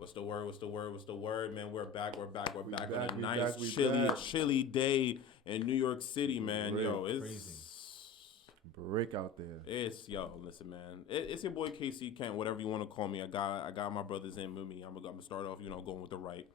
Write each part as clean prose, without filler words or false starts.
What's the word? What's the word? What's the word, man? We're back. We're back. We're back on back, a we nice, back, we chilly, back. chilly day in New York City, man. Great. Yo, Freezing. Break out there. yo. Listen, man. It's your boy KC Kent, whatever you want to call me. I got my brothers in with me. I'm gonna start off, going with the right.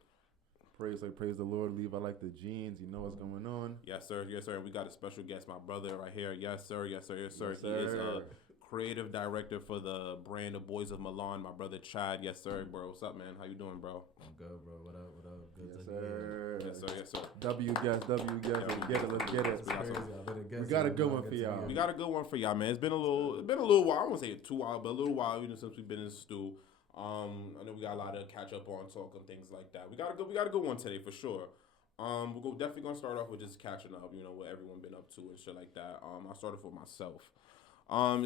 Praise the Lord. Leave I like the jeans. You know what's going on. Yes, sir. Yes, sir. And we got a special guest, my brother right here. Yes, sir. Yes, sir. Yes, sir. Yes, He is sir. creative director for the brand of Boys of Milan. My brother Chad. Yes, sir, bro. What's up, man? How you doing, bro? I'm good, bro. What up? What up? Good Yes, to hear. sir. Yes, sir. Yes, sir. W guest. Let's get it. Let's get it. We got Crazy. some- I better guess We got a it. good I'm one good for to y'all. hear. We got a good one for y'all, man. It's been a little while. I won't say too while, but a little while, since we've been in the stew. I know we got a lot to catch up on, talk and things like that. We got a good one today for sure. Definitely gonna start off with just catching up, what everyone been up to and shit like that. I started with myself.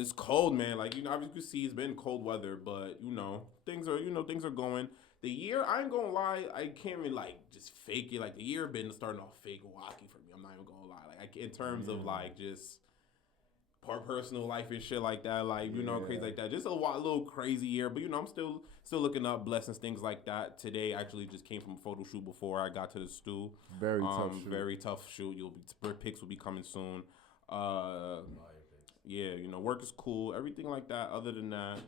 It's cold, man. Like, obviously you can see it's been cold weather, but things are going. The year, I ain't gonna lie, I can't really just fake it. Like, the year been starting off fake wacky for me. I'm not even gonna lie. Like, in terms of just personal life and shit like that, crazy like that. Just a little crazy year, but I'm still looking up blessings, things like that. Today actually just came from a photo shoot before I got to the stew. Very tough shoot. Very tough shoot. Pics will be coming soon. Fire pics. Yeah, work is cool. Everything like that. Other than that,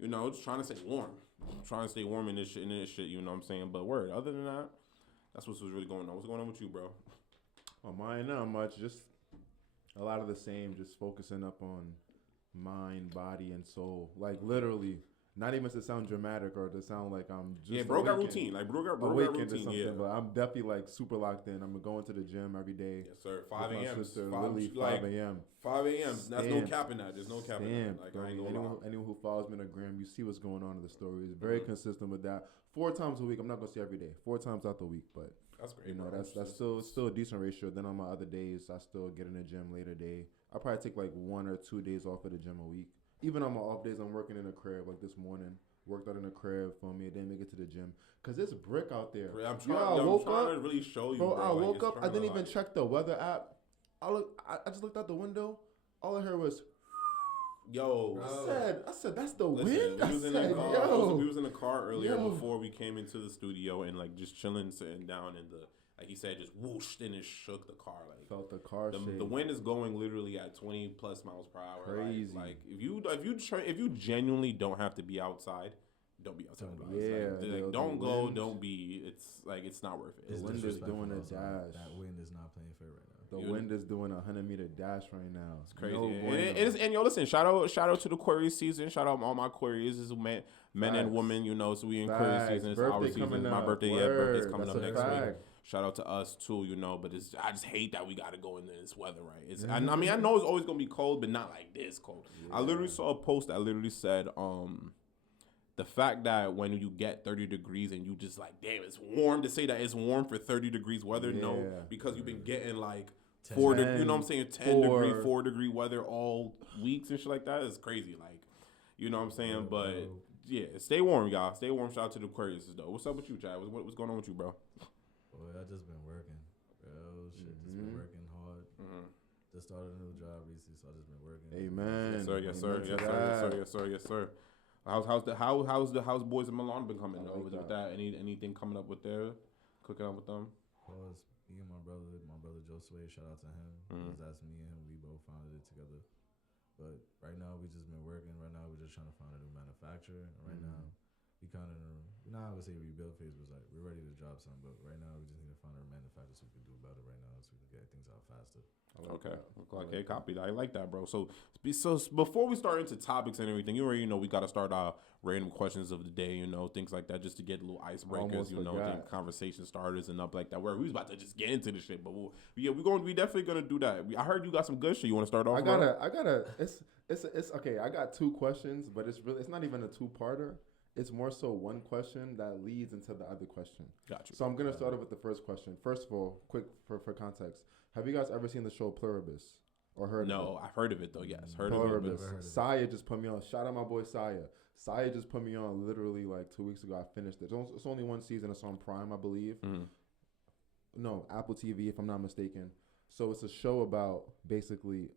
just trying to stay warm. Trying to stay warm in this shit. You know what I'm saying? But word. Other than that, that's what's really going on. What's going on with you, bro? Well, mine not much. Just a lot of the same. Just focusing up on mind, body, and soul. Like literally, not even to sound dramatic or to sound like I'm just bro got awakened. routine. Like bro got Awakened routine. to something, Yeah. but I'm definitely like super locked in. I'm going to the gym every day. Yes, sir. 5 with my a.m. sister, 5, Lily, 5 a.m. 5 a.m. That's no Stamped. capping that. There's no capping that. Like, I ain't gonna lie. Anyone who follows me on the gram, you see what's going on in the story. It's very Mhm. consistent with that. 4 times a week. I'm not gonna say every day. 4 times out the week, but That's great. Bro. that's still a decent ratio. Then on my other days, I still get in the gym later day. I probably take like 1 or 2 days off of the gym a week. Even on my off days, I'm working in the crib. Like this morning, worked out in the crib for me. Didn't make it to the gym because it's brick out there. I'm Yo, trying to really show you, Bro, bro. I Like, woke it's up. I trying to, didn't even check the weather app. I just looked out the window. All I heard was, Yo, I said, that's the listen, wind. I we was in said, the car. yo. We was in the car earlier Yo. before we came into the studio and just chilling, sitting down, and like he said, just whooshed and it shook the car. Like Felt the car shake. the wind is going literally at 20 plus miles per hour. Crazy. Like if you genuinely don't have to be outside, don't be outside. Don't bro. be outside. It's Yeah, like, the don't go. wind. Don't be. It's not worth it. The It's wind is disrespectful doing a also. dash. That wind is not playing fair right now. The You- wind is doing a 100-meter dash right now. It's crazy. No and, bueno. and yo, listen, shout out to the Aquarius season. Shout out all my Aquarius. This is men and Facts. women, so we in Aquarius Facts. season. It's Birthday our season. coming My up. birthday, Word. birthday's coming That's up a next week. fact. Shout out to us too, but I just hate that we gotta go in this weather, right? I mean, I know it's always gonna be cold, but not like this cold. I literally saw a post that literally said, the fact that when you get 30 degrees and you just like, damn, it's warm, to say that it's warm for 30 degrees weather, no, Yeah. because you've been getting like 10, 4 you know what I'm saying, 10 4. degree, 4 degree weather all weeks and shit like that is crazy. Like, you know what I'm saying? But yeah, stay warm, y'all. Stay warm. Shout out to the Aquarius though. What's up with you, Chad? What's going on with you, bro? Boy, I just been working. Real shit. Just been working hard. Just started a new job recently, so I just been working. Amen. Yes, sir. Yes, sir. Amen to Yes, sir. Yes, sir. Yes, sir. Yes, sir. How's Boys of Milan been coming? I like With that, anything coming up with there? Cooking up with them? Well, it's me and my brother Josue. Shout out to him. 'Cause that's me and him. We both founded it together. But right now we just been working. Right now we're just trying to find a new manufacturer. And right now we kind of I would say rebuild phase was like we're ready to drop some, but right now we just need to find a manufacturer so we can do better right now, so we can get things out faster. Okay, copy that. I like that, bro. So before we start into topics and everything, you already know we got to start our random questions of the day, things like that, just to get little icebreakers, Almost forgot. the conversation starters and up like that. Where we was about to just get into the shit, but we definitely gonna do that. I heard you got some good shit. You want to start off? I gotta. It's okay. I got 2 questions, but it's not even a 2-parter. It's more so one question that leads into the other question. Got you. So I'm gonna start off with the first question. First of all, quick for context. Have you guys ever seen the show Pluribus or heard of it? No, I've heard of it though. Yes, heard Pluribus. of it. Never heard of it. Saya just put me on. Shout out my boy Saya. Saya just put me on literally like 2 weeks ago. I finished it. It's only 1 season. It's on Prime, I believe. No, Apple TV, if I'm not mistaken. So it's a show about basically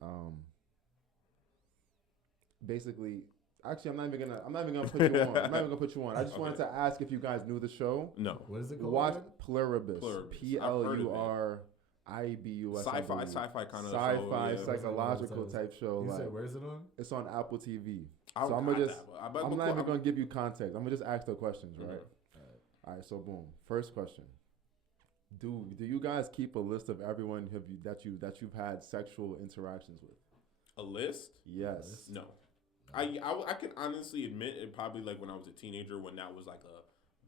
Actually, I'm not even gonna put you on. I'm not even gonna put you on. I just wanted to ask if you guys knew the show. No. What is it called? Watch again? Pluribus. Pluribus. I've heard of it. Pluribus. Sci-fi kind of Sci-fi, show. psychological type show. You Like, said, where's it on? it's on Apple TV. I So I'm got gonna just, that, but I'm not even gonna give you context. I'm gonna just ask the questions, right? All right. So boom. First question. Do you guys keep a list of everyone that you've had sexual interactions with? A list? Yes. No. I can honestly admit it probably like when I was a teenager when that was like a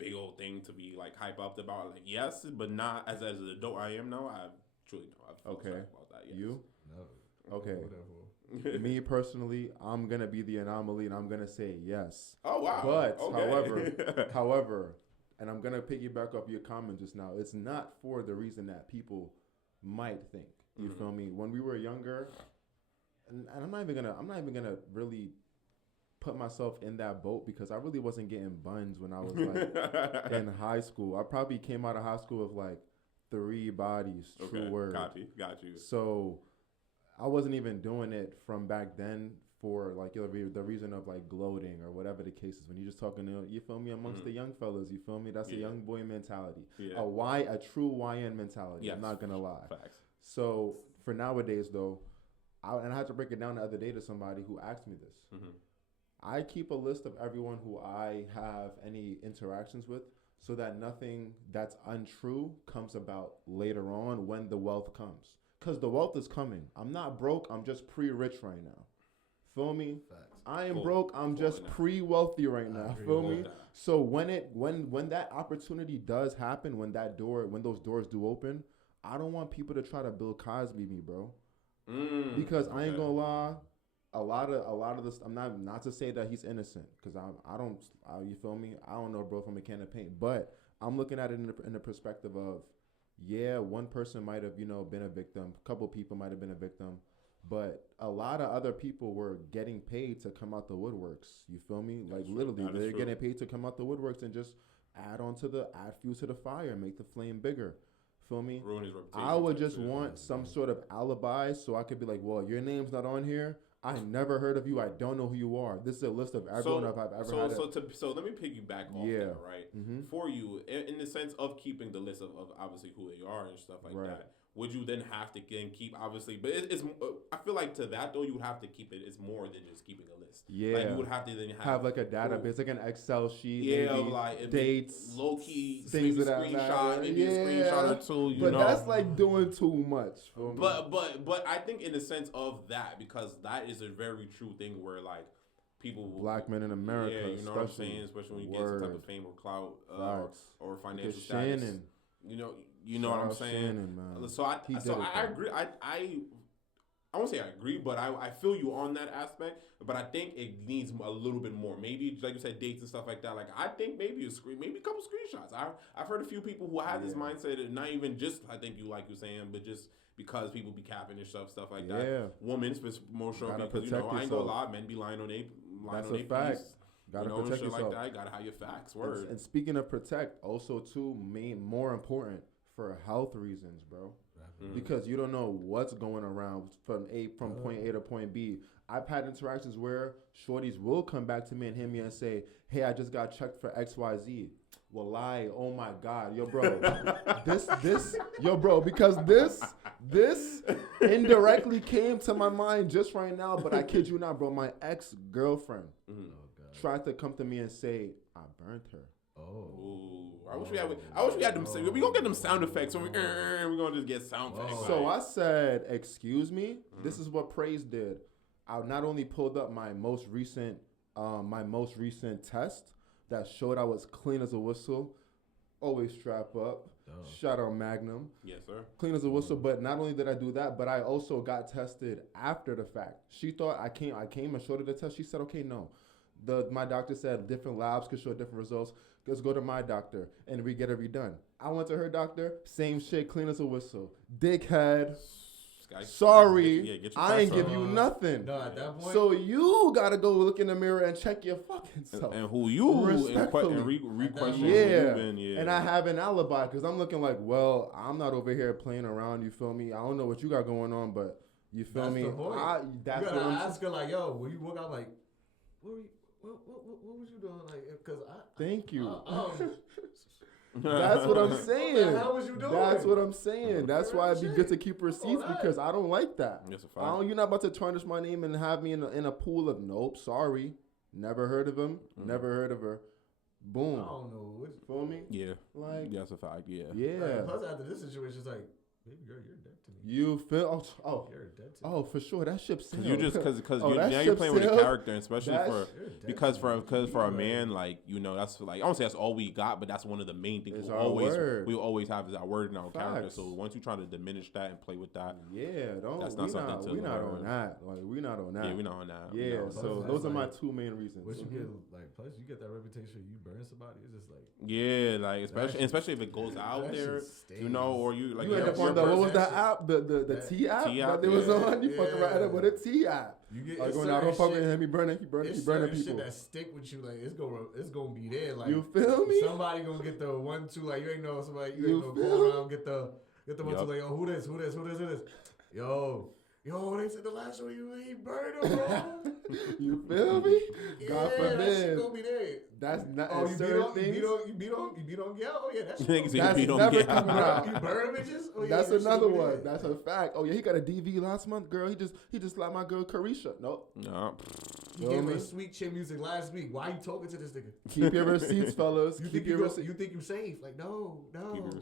big old thing to be like hype up about. Like yes, but not as an adult I am now. I truly don't. I feel Okay. sorry about that. Yes. You? No. Okay. Whatever. Me personally, I'm gonna be the anomaly and I'm gonna say yes. Oh wow. But okay. however, and I'm gonna piggyback off your comment just now. It's not for the reason that people might think. You feel me? When we were younger, and I'm not even gonna really put myself in that boat because I really wasn't getting buns when I was like in high school. I probably came out of high school with like 3 bodies. True word. Got you. So I wasn't even doing it from back then for like the reason of like gloating or whatever the case is. When you're just talking to, you feel me, amongst the young fellas, you feel me? That's a young boy mentality. Yeah. A true YN mentality. Yes, I'm not gonna lie. Facts. So for nowadays though, and I had to break it down the other day to somebody who asked me this. I keep a list of everyone who I have any interactions with so that nothing that's untrue comes about later on when the wealth comes. Because the wealth is coming. I'm not broke. I'm just pre-rich right now. Feel me? Facts. I am broke. I'm just pre-wealthy right now. Feel me? So when that opportunity does happen, when those doors do open, I don't want people to try to Bill Cosby me, bro. Because I ain't gonna lie. A lot of this, I'm not to say that he's innocent, because you feel me? I don't know, bro, from a can of paint, but I'm looking at it in the perspective of, yeah, one person might have, been a victim, a couple people might have been a victim, but a lot of other people were getting paid to come out the woodworks. You feel me? Like literally, they're getting paid to come out the woodworks and just add fuel to the fire, make the flame bigger. Feel me? Ruin his reputation. I would just want some sort of alibi so I could be like, well, your name's not on here. I never heard of you. I don't know who you are. This is a list of everyone I've ever had. So let me piggyback off that, right? For you, in the sense of keeping the list of obviously who they are and stuff like that, would you then have to keep, obviously, but it's I feel like to that though, you would have to keep it, it's more than just keeping a list. Yeah. Like you would have to then have like a database, like an Excel sheet. Yeah, maybe, like dates, low key, things maybe of that screenshot, maybe a screenshot or two, but that's like doing too much. But I think in the sense of that, because that is a very true thing where like people black men in America, yeah, you know what I'm saying, especially when you get some type of fame or clout or financial status. Shannon. You know what I'm saying? Shannon, man. So I agree. I won't say I agree, but I feel you on that aspect. But I think it needs a little bit more. Maybe like you said, dates and stuff like that. Like I think maybe maybe a couple screenshots. I've heard a few people who have this mindset, and not even just I think you like you're saying, but just because people be capping and stuff like that. Yeah. Women, more sure because I ain't gonna lie, men be lying on That's a fact. Gotta protect yourself. Like that. You gotta have your facts. Word. And speaking of protect, also too, more important for health reasons, bro. Because you don't know what's going around from point A to point B. I've had interactions where shorties will come back to me and hit me and say, "Hey, I just got checked for XYZ." Well, lie. Oh my God, yo, bro. Because this indirectly came to my mind just right now. But I kid you not, bro. My ex-girlfriend tried to come to me and say, "I burnt her." I wish we had them. We gonna get them sound effects. We're gonna just get sound effects. So I said, "Excuse me." This is what Praise did. I not only pulled up my most recent test that showed I was clean as a whistle. Always strap up. Shout out Magnum. Yes, sir. Clean as a whistle. But not only did I do that, but I also got tested after the fact. She thought I came and showed her the test. She said, "Okay, no." My doctor said different labs could show different results. Let's go to my doctor and we get it redone. I went to her doctor, same shit, clean as a whistle. Dickhead. Sorry, I ain't give you nothing. No, at that point. So you gotta go look in the mirror and check your fucking self. And who you and re-question. Yeah. And I have an alibi because I'm looking like, well, I'm not over here playing around. You feel me? I don't know what you got going on, but you feel me? That's you gotta ask her like, yo, when you woke up, like, What was you doing? Like, because Thank you. What That's what I'm the saying. hell was you doing? That's what I'm saying. That's why it'd be Shit. good to keep receipts that. because I don't like that. That's a I don't, fact. you're not about to tarnish my name and have me in a pool of nope. Sorry, never heard of him. Never heard of her. I Boom. don't know. What, Feel me? Yeah. Like Yeah, that's a fact. Yeah. yeah. Like, plus, after this situation, it's like, baby girl, you're dead to me. You feel You're dead to me. oh for sure that ship sailed. Because you just because Oh, that now you're ship playing with a sailed? character, especially That for You're dead because to me. for a man, like that's like I don't say that's all we got, but that's one of the main things It's we our always word. have is our word and our character. Facts. So once you try to diminish that and play with that, don't. That's not something to we not learn. on that. Like we not on that. yeah, we're not on that. Yeah, No. so Plus, those are my like, two main reasons. Once you Mhm. get like, plus you get that reputation, you burn somebody. It's just like Yeah, like shit- especially if it goes out that there, shit you know, stays. or you like You end you're- up on you're the what was that that app? The T app T that app, they was yeah. on. You fucking right up with a T app. You get Like it's going out, certain don't fuck with shit- him. He burning It's people. certain shit that stick with you. Like it's gonna be there. Like You feel me? Somebody gonna get the 1-2. Like you ain't know somebody. You You ain't know feel go me? around get the 1-2. Yup. Like yo, who this? Yo, they said the last show you ain't burned him, bro. You feel me? God Yeah, that shit forbid. gonna be there. That's not Oh, you certain beat things. you beat on Gal? Oh yeah, that's Niggas say That's you don't never get coming out. you burn bitches? Oh, yeah, That's that shit another gonna be one. there. That's a fact. Oh yeah, he got a DV last month, girl. He just slapped my girl Carisha. Nope. No. He Feel gave me? her sweet chin music last week. Why you talking to this nigga? Keep your receipts, fellas. You Keep think your you receipts. you think you safe? Like no.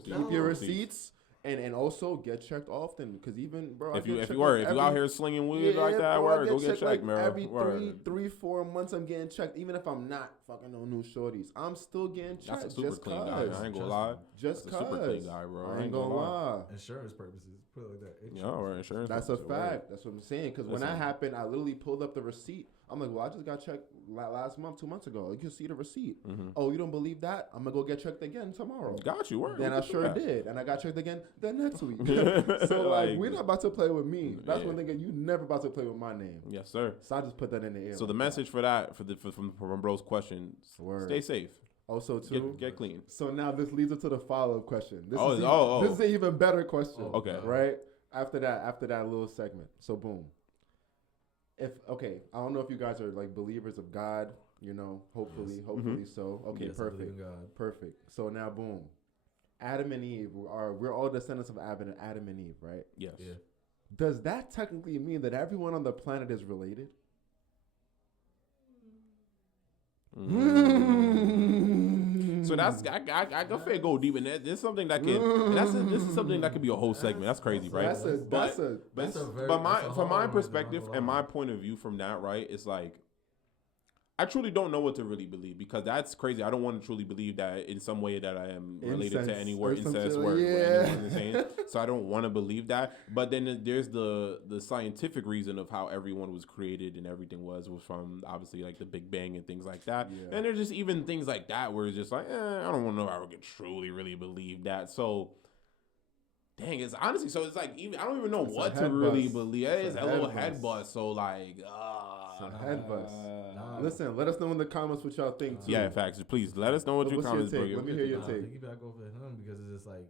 Keep your receipts. And also get checked often because even bro, If I you get if checked you like out here slinging weed like that, bro, I word, go get checked, like man. every Word. 3-4 months, I'm getting checked. Even if I'm not fucking on new shorties, I'm still getting checked. That's a super just clean guy. cause. I ain't gonna lie. Just That's a super cause. clean guy, bro. I ain't gonna lie. Insurance purposes, put it like that. Yeah, all right, insurance. That's a purposes, word. fact. That's what I'm saying. Because when that Listen. happened, I literally pulled up the receipt. I'm like, well, I just got checked last month, 2 months ago. You can see the receipt. Mhm. Oh, you don't believe that? I'm gonna go get checked again tomorrow. Got you, word. Then I We can do sure that. did, and I got checked again the next week. Yeah. So like, Like- we're not about to play with me. That's Yeah. one thing that you never about to play with my name. Yes, sir. So I just put that in the air. So the like message for that, from bro's question, Word. stay safe. that. Also too. Get clean. So now this leads up to the follow-up question. This Oh, is oh, this is an even better question. Oh, Okay. Right after that little segment. So boom. I don't know if you guys are like believers of God. You know, hopefully Yes. so. Okay, Yes, I believe perfect. in God. Perfect. So now, boom. Adam and Eve we're all descendants of Adam and Eve, right? Yes. Yeah. Does that technically mean that everyone on the planet is related? Mm. So that's I go fair go deep in that. This is something that can this is something that could be a whole segment. That's crazy, right? That's a But from that's a my hard from my one, perspective though. and my point of view from that, right, it's like I truly don't know what to really believe because that's crazy. I don't want to truly believe that in some way that I am related to Incest any or word some incest shit, word. yeah. Anyone is saying. So I don't want to believe that. But then there's the scientific reason of how everyone was created and everything was from obviously like the Big Bang and things like that. Yeah. And there's just even things like that where it's just like, I don't want to know if I could truly really believe that. So dang, it's honestly so it's like even I don't even know It's a what to head really bust. believe. It's It's a a little head head bust. bust. So like, It's a head bust. Nah. Listen, let us know in the comments what y'all think too. yeah, facts. Please let us know what your What's your comments, bro. take? Let me hear your Nah, take. piggyback off of him because it's just like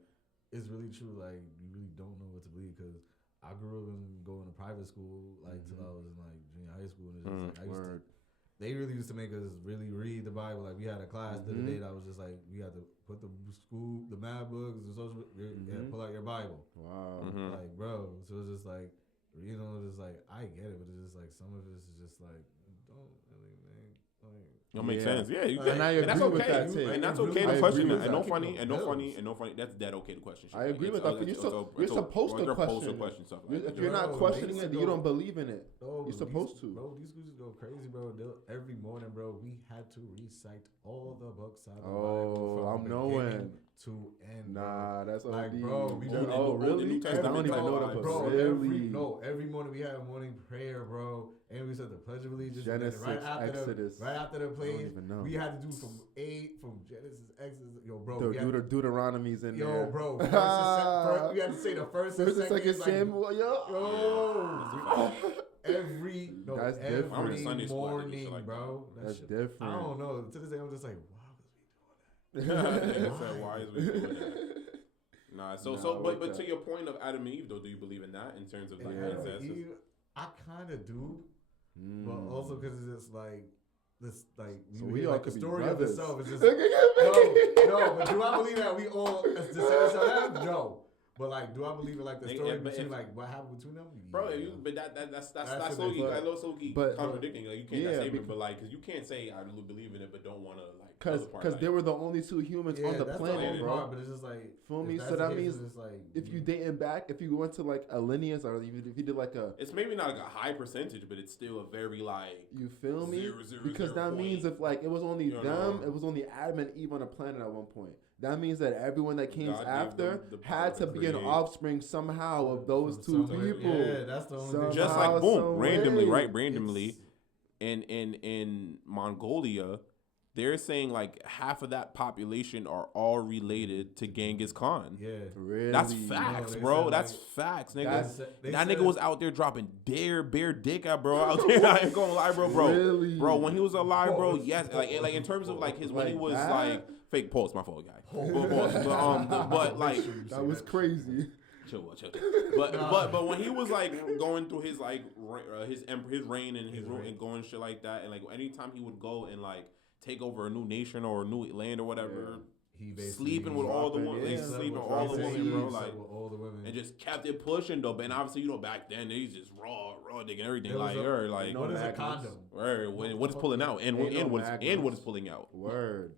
it's really true. Like you really don't know what to believe because I grew up in going to private school like till I was in like junior high school and it's just like I used to. Word. They really used to make us really read the Bible. Like we had a class the other day that was just like we had to put the math books, the social, pull out your Bible. Wow. Mhm. Like bro, so it's just like you know, just like I get it, but it's just like some of this is just like don't really make like. It'll make Yeah. sense. Yeah, you And can. I And that's agree with okay. that take. And that's I okay agree to question with that. And that. no funny. And no Bills. funny. And no funny. That's dead okay to question. shit. I agree with that, but you're supposed to question. stuff. If Like you're not Bro, questioning they it, used to you go- don't believe in it. Bro, You're supposed to. Bro, these schools go crazy, bro. Every morning, bro, we had to recite all the books out of the Bible from I'm beginning knowing. to end. Nah, that's Like, OD. bro, we do- Oh, Old- really? New I Testament don't even type know vibes. that, Bro, but really? every morning we had a morning prayer, bro, and we said the Pledge of Allegiance. Genesis, and then Exodus. right after the I don't plays, even know. we had to do from Genesis, Exodus. Yo, bro, The we had to- Deuteronomy's in there. yo, bro, we had to say the first and First and second like, Samuel, yo. Yo, every That's different. I went to Sunday every school, I did shit morning, like bro. That That's shit- different. I don't know. To this day, I'm just like, wow, was we doing Nigga said, why is we doing that? Nah, Nah, I but like to that. your point of Adam and Eve, though, do you believe in that in terms of that? like And Adam incest? and Eve, I kind of do, but Mm. also because it's just like this like So you we hear all like the could be story of brothers. itself. It's just no. But do I believe that we all descendants of them? No. But like, do I believe in like the story between like what happened between them? Bro, Yeah. but that's That's low-key, but- like low-key but- contradicting. Like you can't Yeah, that statement, because- but like, because you can't say I believe in it, but don't want to like. Because they were the only two humans on the that's planet, the only bro. part, but it's just like Feel if me? that's So the that case, means then it's like if you dating back, if you went to like a lineage, or if you did like a, It's maybe not like a high percentage, but it's still a very like. you feel me? 0.00 Because that means if like it was only You know. them, it was only Adam and Eve on the planet at one point. That means that everyone that came God gave after them the power had to to be an create. offspring somehow of those from two somewhere- people. Yeah, that's the only thing. Just Somehow, like boom, some randomly, way. right? Randomly, It's- in Mongolia, they're saying like half of that population are all related to Genghis Khan. Yeah. Really? That's facts, they bro. said, That's like, facts, nigga. They That said- nigga was out there dropping bare dick out, bro. Out there, I ain't gonna lie, bro. Really? Bro, when he was alive, bro, Pause. yes, like in terms of like his when he Like was that? like fake pulse, my fault, guy. Pause. But like That was crazy. chill. But when he was like going through his like his reign and his rule and going shit like that, and like anytime he would go and like take over a new nation or a new land or whatever, He basically sleeping with all the women, Yeah. like, sleeping with all the He women, bro, slept like. with all the women. And just kept it pushing though, and obviously back then he's just raw digging everything. There was Like, a- or like, no what is a magnets. condom? or what is pulling out, and Ain't no what magnets. is pulling out, Word.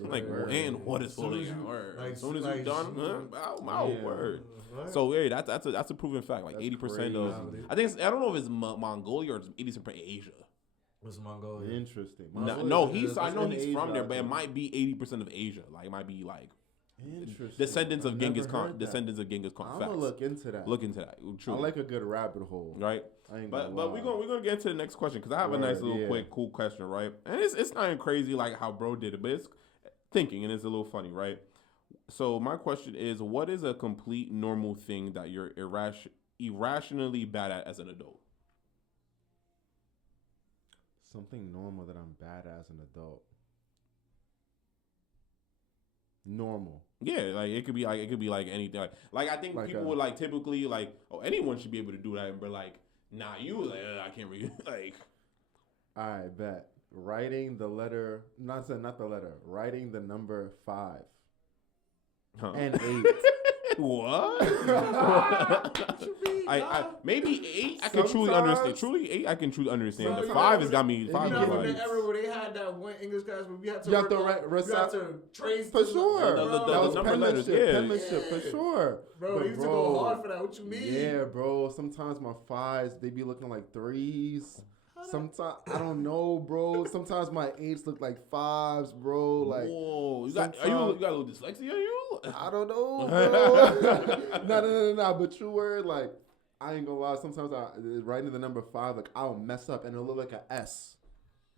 like, Word. and what is As soon pulling as you- out. Word. like, As soon as like, you're done, Yeah. word. What? So yeah, that's a proven fact. Like That's 80% of, crazy. I think I don't know if it's Mongolia or it's 80% Asia. What's Mongolia? Interesting. No, Mongolia I is know in he's Asia, from there, I but it think. might be 80% of Asia. Like it might be like Interesting. descendants of I've Genghis never Khan. heard that. Descendants of Genghis Khan. I'm Facts. gonna look into that. Look into that. I Truly. like a good rabbit hole. Right. I ain't But gonna we're lie. gonna get into the next question because I have a Word, nice little yeah. quick cool question, right? And it's not even crazy like how bro did it, but it's thinking and it's a little funny, right? So my question is, what is a complete normal thing that you're irrationally bad at as an adult? Something normal that I'm bad as an adult. Normal. Yeah, like it could be like anything. Like I think Like people a- would like typically like anyone should be able to do that, but like nah, you like I can't read like I bet. Writing the letter, not the letter. Writing the number 5 huh. and 8. What? I maybe 8 I can truly Sometimes- understand. Truly 8 I can truly understand. So The you 5 know, has got me. you 5 You is know, know, like in the era where they had that one English class where we had to You have work to on- write- we had to trace For the- sure. The- that the was number penmanship, letters, yeah. penmanship, for Yeah. sure. Bro, But they used to go hard for that. What you mean? Yeah, bro. Sometimes my 5s, they be looking like 3s. Sometimes, I don't know, bro. Sometimes my 8s look like 5s, bro. Like, whoa, you got sometimes- you got a little dyslexia, you? I don't know, bro. No. But true word, like, I ain't gonna lie. Sometimes writing the number 5, like, I'll mess up and it'll look like an S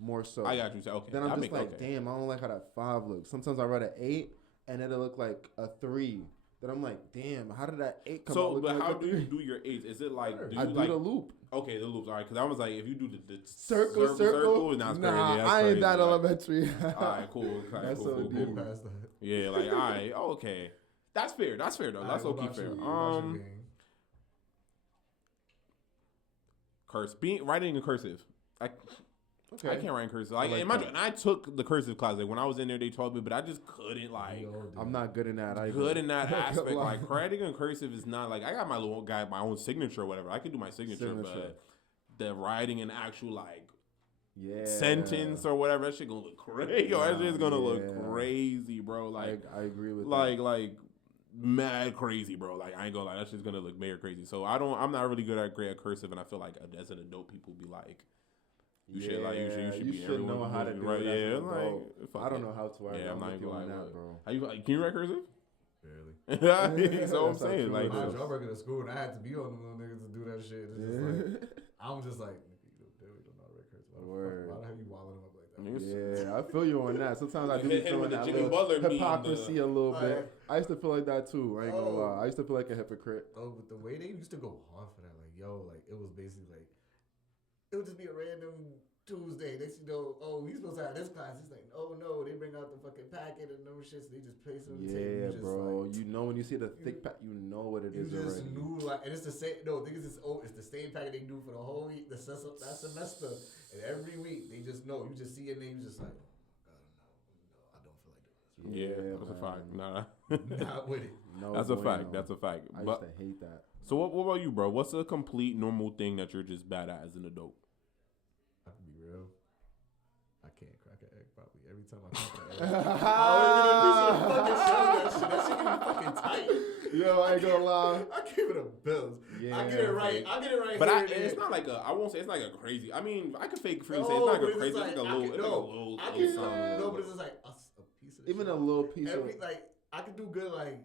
more so. I got you. So, okay, Then that I'm just make- like, okay. damn, I don't like how that 5 looks. Sometimes I write an 8 and it'll look like a 3. Then I'm like, damn, how did that 8 come out? So, looking but like how a do you 3? do your 8s? Is it like do you I do like the loop. okay the loops? All right, because I was like, if you do the Circle. now it's Nah, crazy. That's I ain't that crazy. Like, elementary. all right, cool. That's so Get deep. past that. Yeah, like all right, okay. That's fair. That's fair though. That's Alright, okay what fair. about you? What about you, gang? Writing in cursive. Okay. I can't write in cursive. Like, like imagine, that. and I took the cursive class. Like when I was in there, they told me, but I just couldn't like We all do. I'm not good in that. I good in that aspect. Like writing in cursive is not like I got my little guy, my own signature or whatever. I can do my signature. But the writing an actual like sentence or whatever, that shit gonna look crazy. Yo, that shit's gonna look Yeah. crazy, bro. Like I agree with like mad crazy, bro. Like I ain't gonna lie, that shit's gonna look mad crazy. So I'm not really good at great at cursive, and I feel like as an adult, people be like, you should like you should be should know everyone how to knows, do right? it. as an Yeah, adult. like fuck I don't it. know how to. Yeah, I'm not with even you on gonna lie, that, bro. How you can you write cursive? Barely. So I'm That's how saying true like it My is. job working at school, and I had to be on them little niggas to do that shit. It's just like, I'm just like, nigga, you don't know records. Word. Why the hell you walling them up like that? Niggas- Yeah, I feel you on that. Sometimes I do Hit be him with feeling the that Jimmy little Butler meme, hypocrisy a little Like- bit. I used to feel like that too. I ain't gonna Oh. lie. I used to feel like a hypocrite. Oh, but the way they used to go hard for that, like, yo, like, it was basically like, it would just be a random Tuesday, next you know, oh, we supposed to have this class. He's like, oh no, they bring out the fucking packet and no shit, so they just place it on the table. Yeah, Just bro. like, You know when you see the thick pack, you know what it you is just already. knew like, and it's the same. No, the thing is, it's the same packet they do for the whole week, that semester, and every week they just know. You just see it, and then you just like, oh God, no, I don't feel like doing this. Yeah, that's a fact. Nah, Not with it. No that's a bueno. fact. That's a fact. I But used to hate that. so what about you, bro? What's a complete normal thing that you're just bad at as an adult? I can be real. I can't crack an egg probably every time I crack an egg. That shit can be fucking tight. Yo, I ain't gonna lie. I give it a bills. Yeah, I get it right. I get it right. But here and it's there. not like I won't say it's like a crazy. I mean, I could fake freely No, say it's not but like a it's crazy. like, It's like a I little. can- It's like a no, little. I little can something. no, but it's just like a piece of Even shit. a little piece Every of. like I can do good like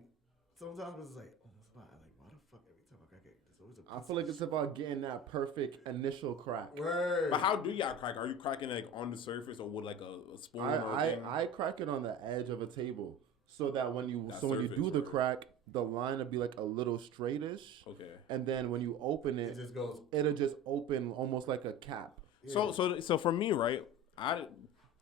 sometimes it's like oh my spot like why the fuck every time I crack it there's always a piece I feel like of it's about getting that perfect initial crack. shit. Word. But how do y'all crack? Are you cracking like on the surface or with like a spoon or a thing? I crack it on the edge of a table so that when you That when you surface, do the right. crack, the line will be like a little straightish, Okay. and then when you open it it, just goes. it'll just open almost like a cap. Yeah. So for me, right?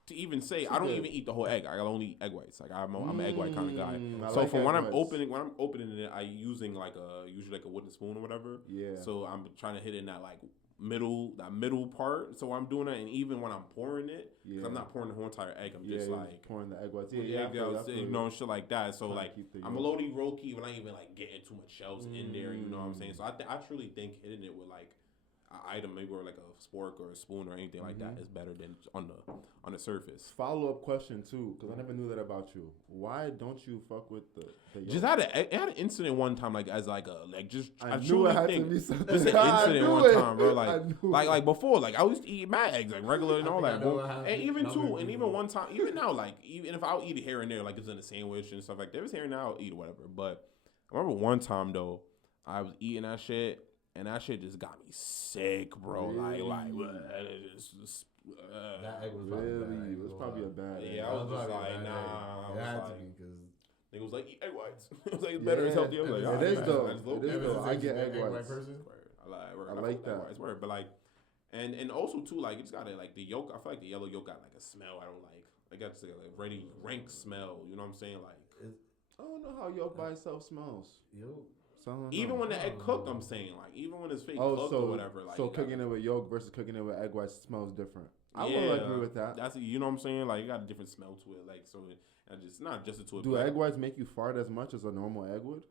To even say I don't Yeah. even eat the whole egg. I only eat egg whites. Like I'm an egg white kind of guy. I So like from egg when I'm whites. opening it, I using like usually like a wooden spoon or whatever. Yeah. So I'm trying to hit in that like middle part. So I'm doing that, and even when I'm pouring it, because I'm Yeah. not pouring the whole entire egg. I'm Yeah, just you're like pouring the egg whites. with the Yeah, egg yolks, you know, and shit like that. So Trying to like keep the I'm a yolk. low key when I ain't even like getting too much shells in there. You know what I'm saying? So I truly think hitting it with like an item, maybe or like a spork or a spoon or anything like that is better than on the surface. Follow up question too, because I never knew that about you. Why don't you fuck with the yolk? Just had an incident one time, like as like a like just I knew truly it had think to be something. just an I incident knew one it. time, bro. I knew Like before, like I used to eat mad eggs, like regular and I all think I that. know Boom. what happened. And even Now too, we- and even one time, even now, like even if I'll eat it here and there, like it's in a sandwich and stuff like that. If it's here and now, I'll eat it, whatever. But I remember one time though, I was eating that shit. And that shit just got me sick, bro. Really? That egg was probably Really? bad. It was probably a bad egg. Yeah, I was just probably a like, bad nah. egg. I It was had to like, be because nigga was like, eat egg whites. It was like, it's better, it's Yeah, healthy. I was like, it alright, is man, though. that's dope. It is Ever though. since I you've get been egg an whites. person. I I like that. It's word, but like, and also too, like, it's got like the yolk. I feel like the yellow yolk got like a smell I don't like. Like that's like a really rank smell. You know what I'm saying? Like, I don't know how yolk by itself smells. yo, So I don't even know. when the egg cooked, I'm saying like, even when it's fake Oh, cooked so or whatever. Like, so you cooking gotta- it with yolk versus cooking it with egg whites smells different. I Yeah, will agree with that. That's you know what I'm saying. Like, it got a different smell to it. Like, so and just not just to it. Do but egg whites make you fart as much as a normal egg would?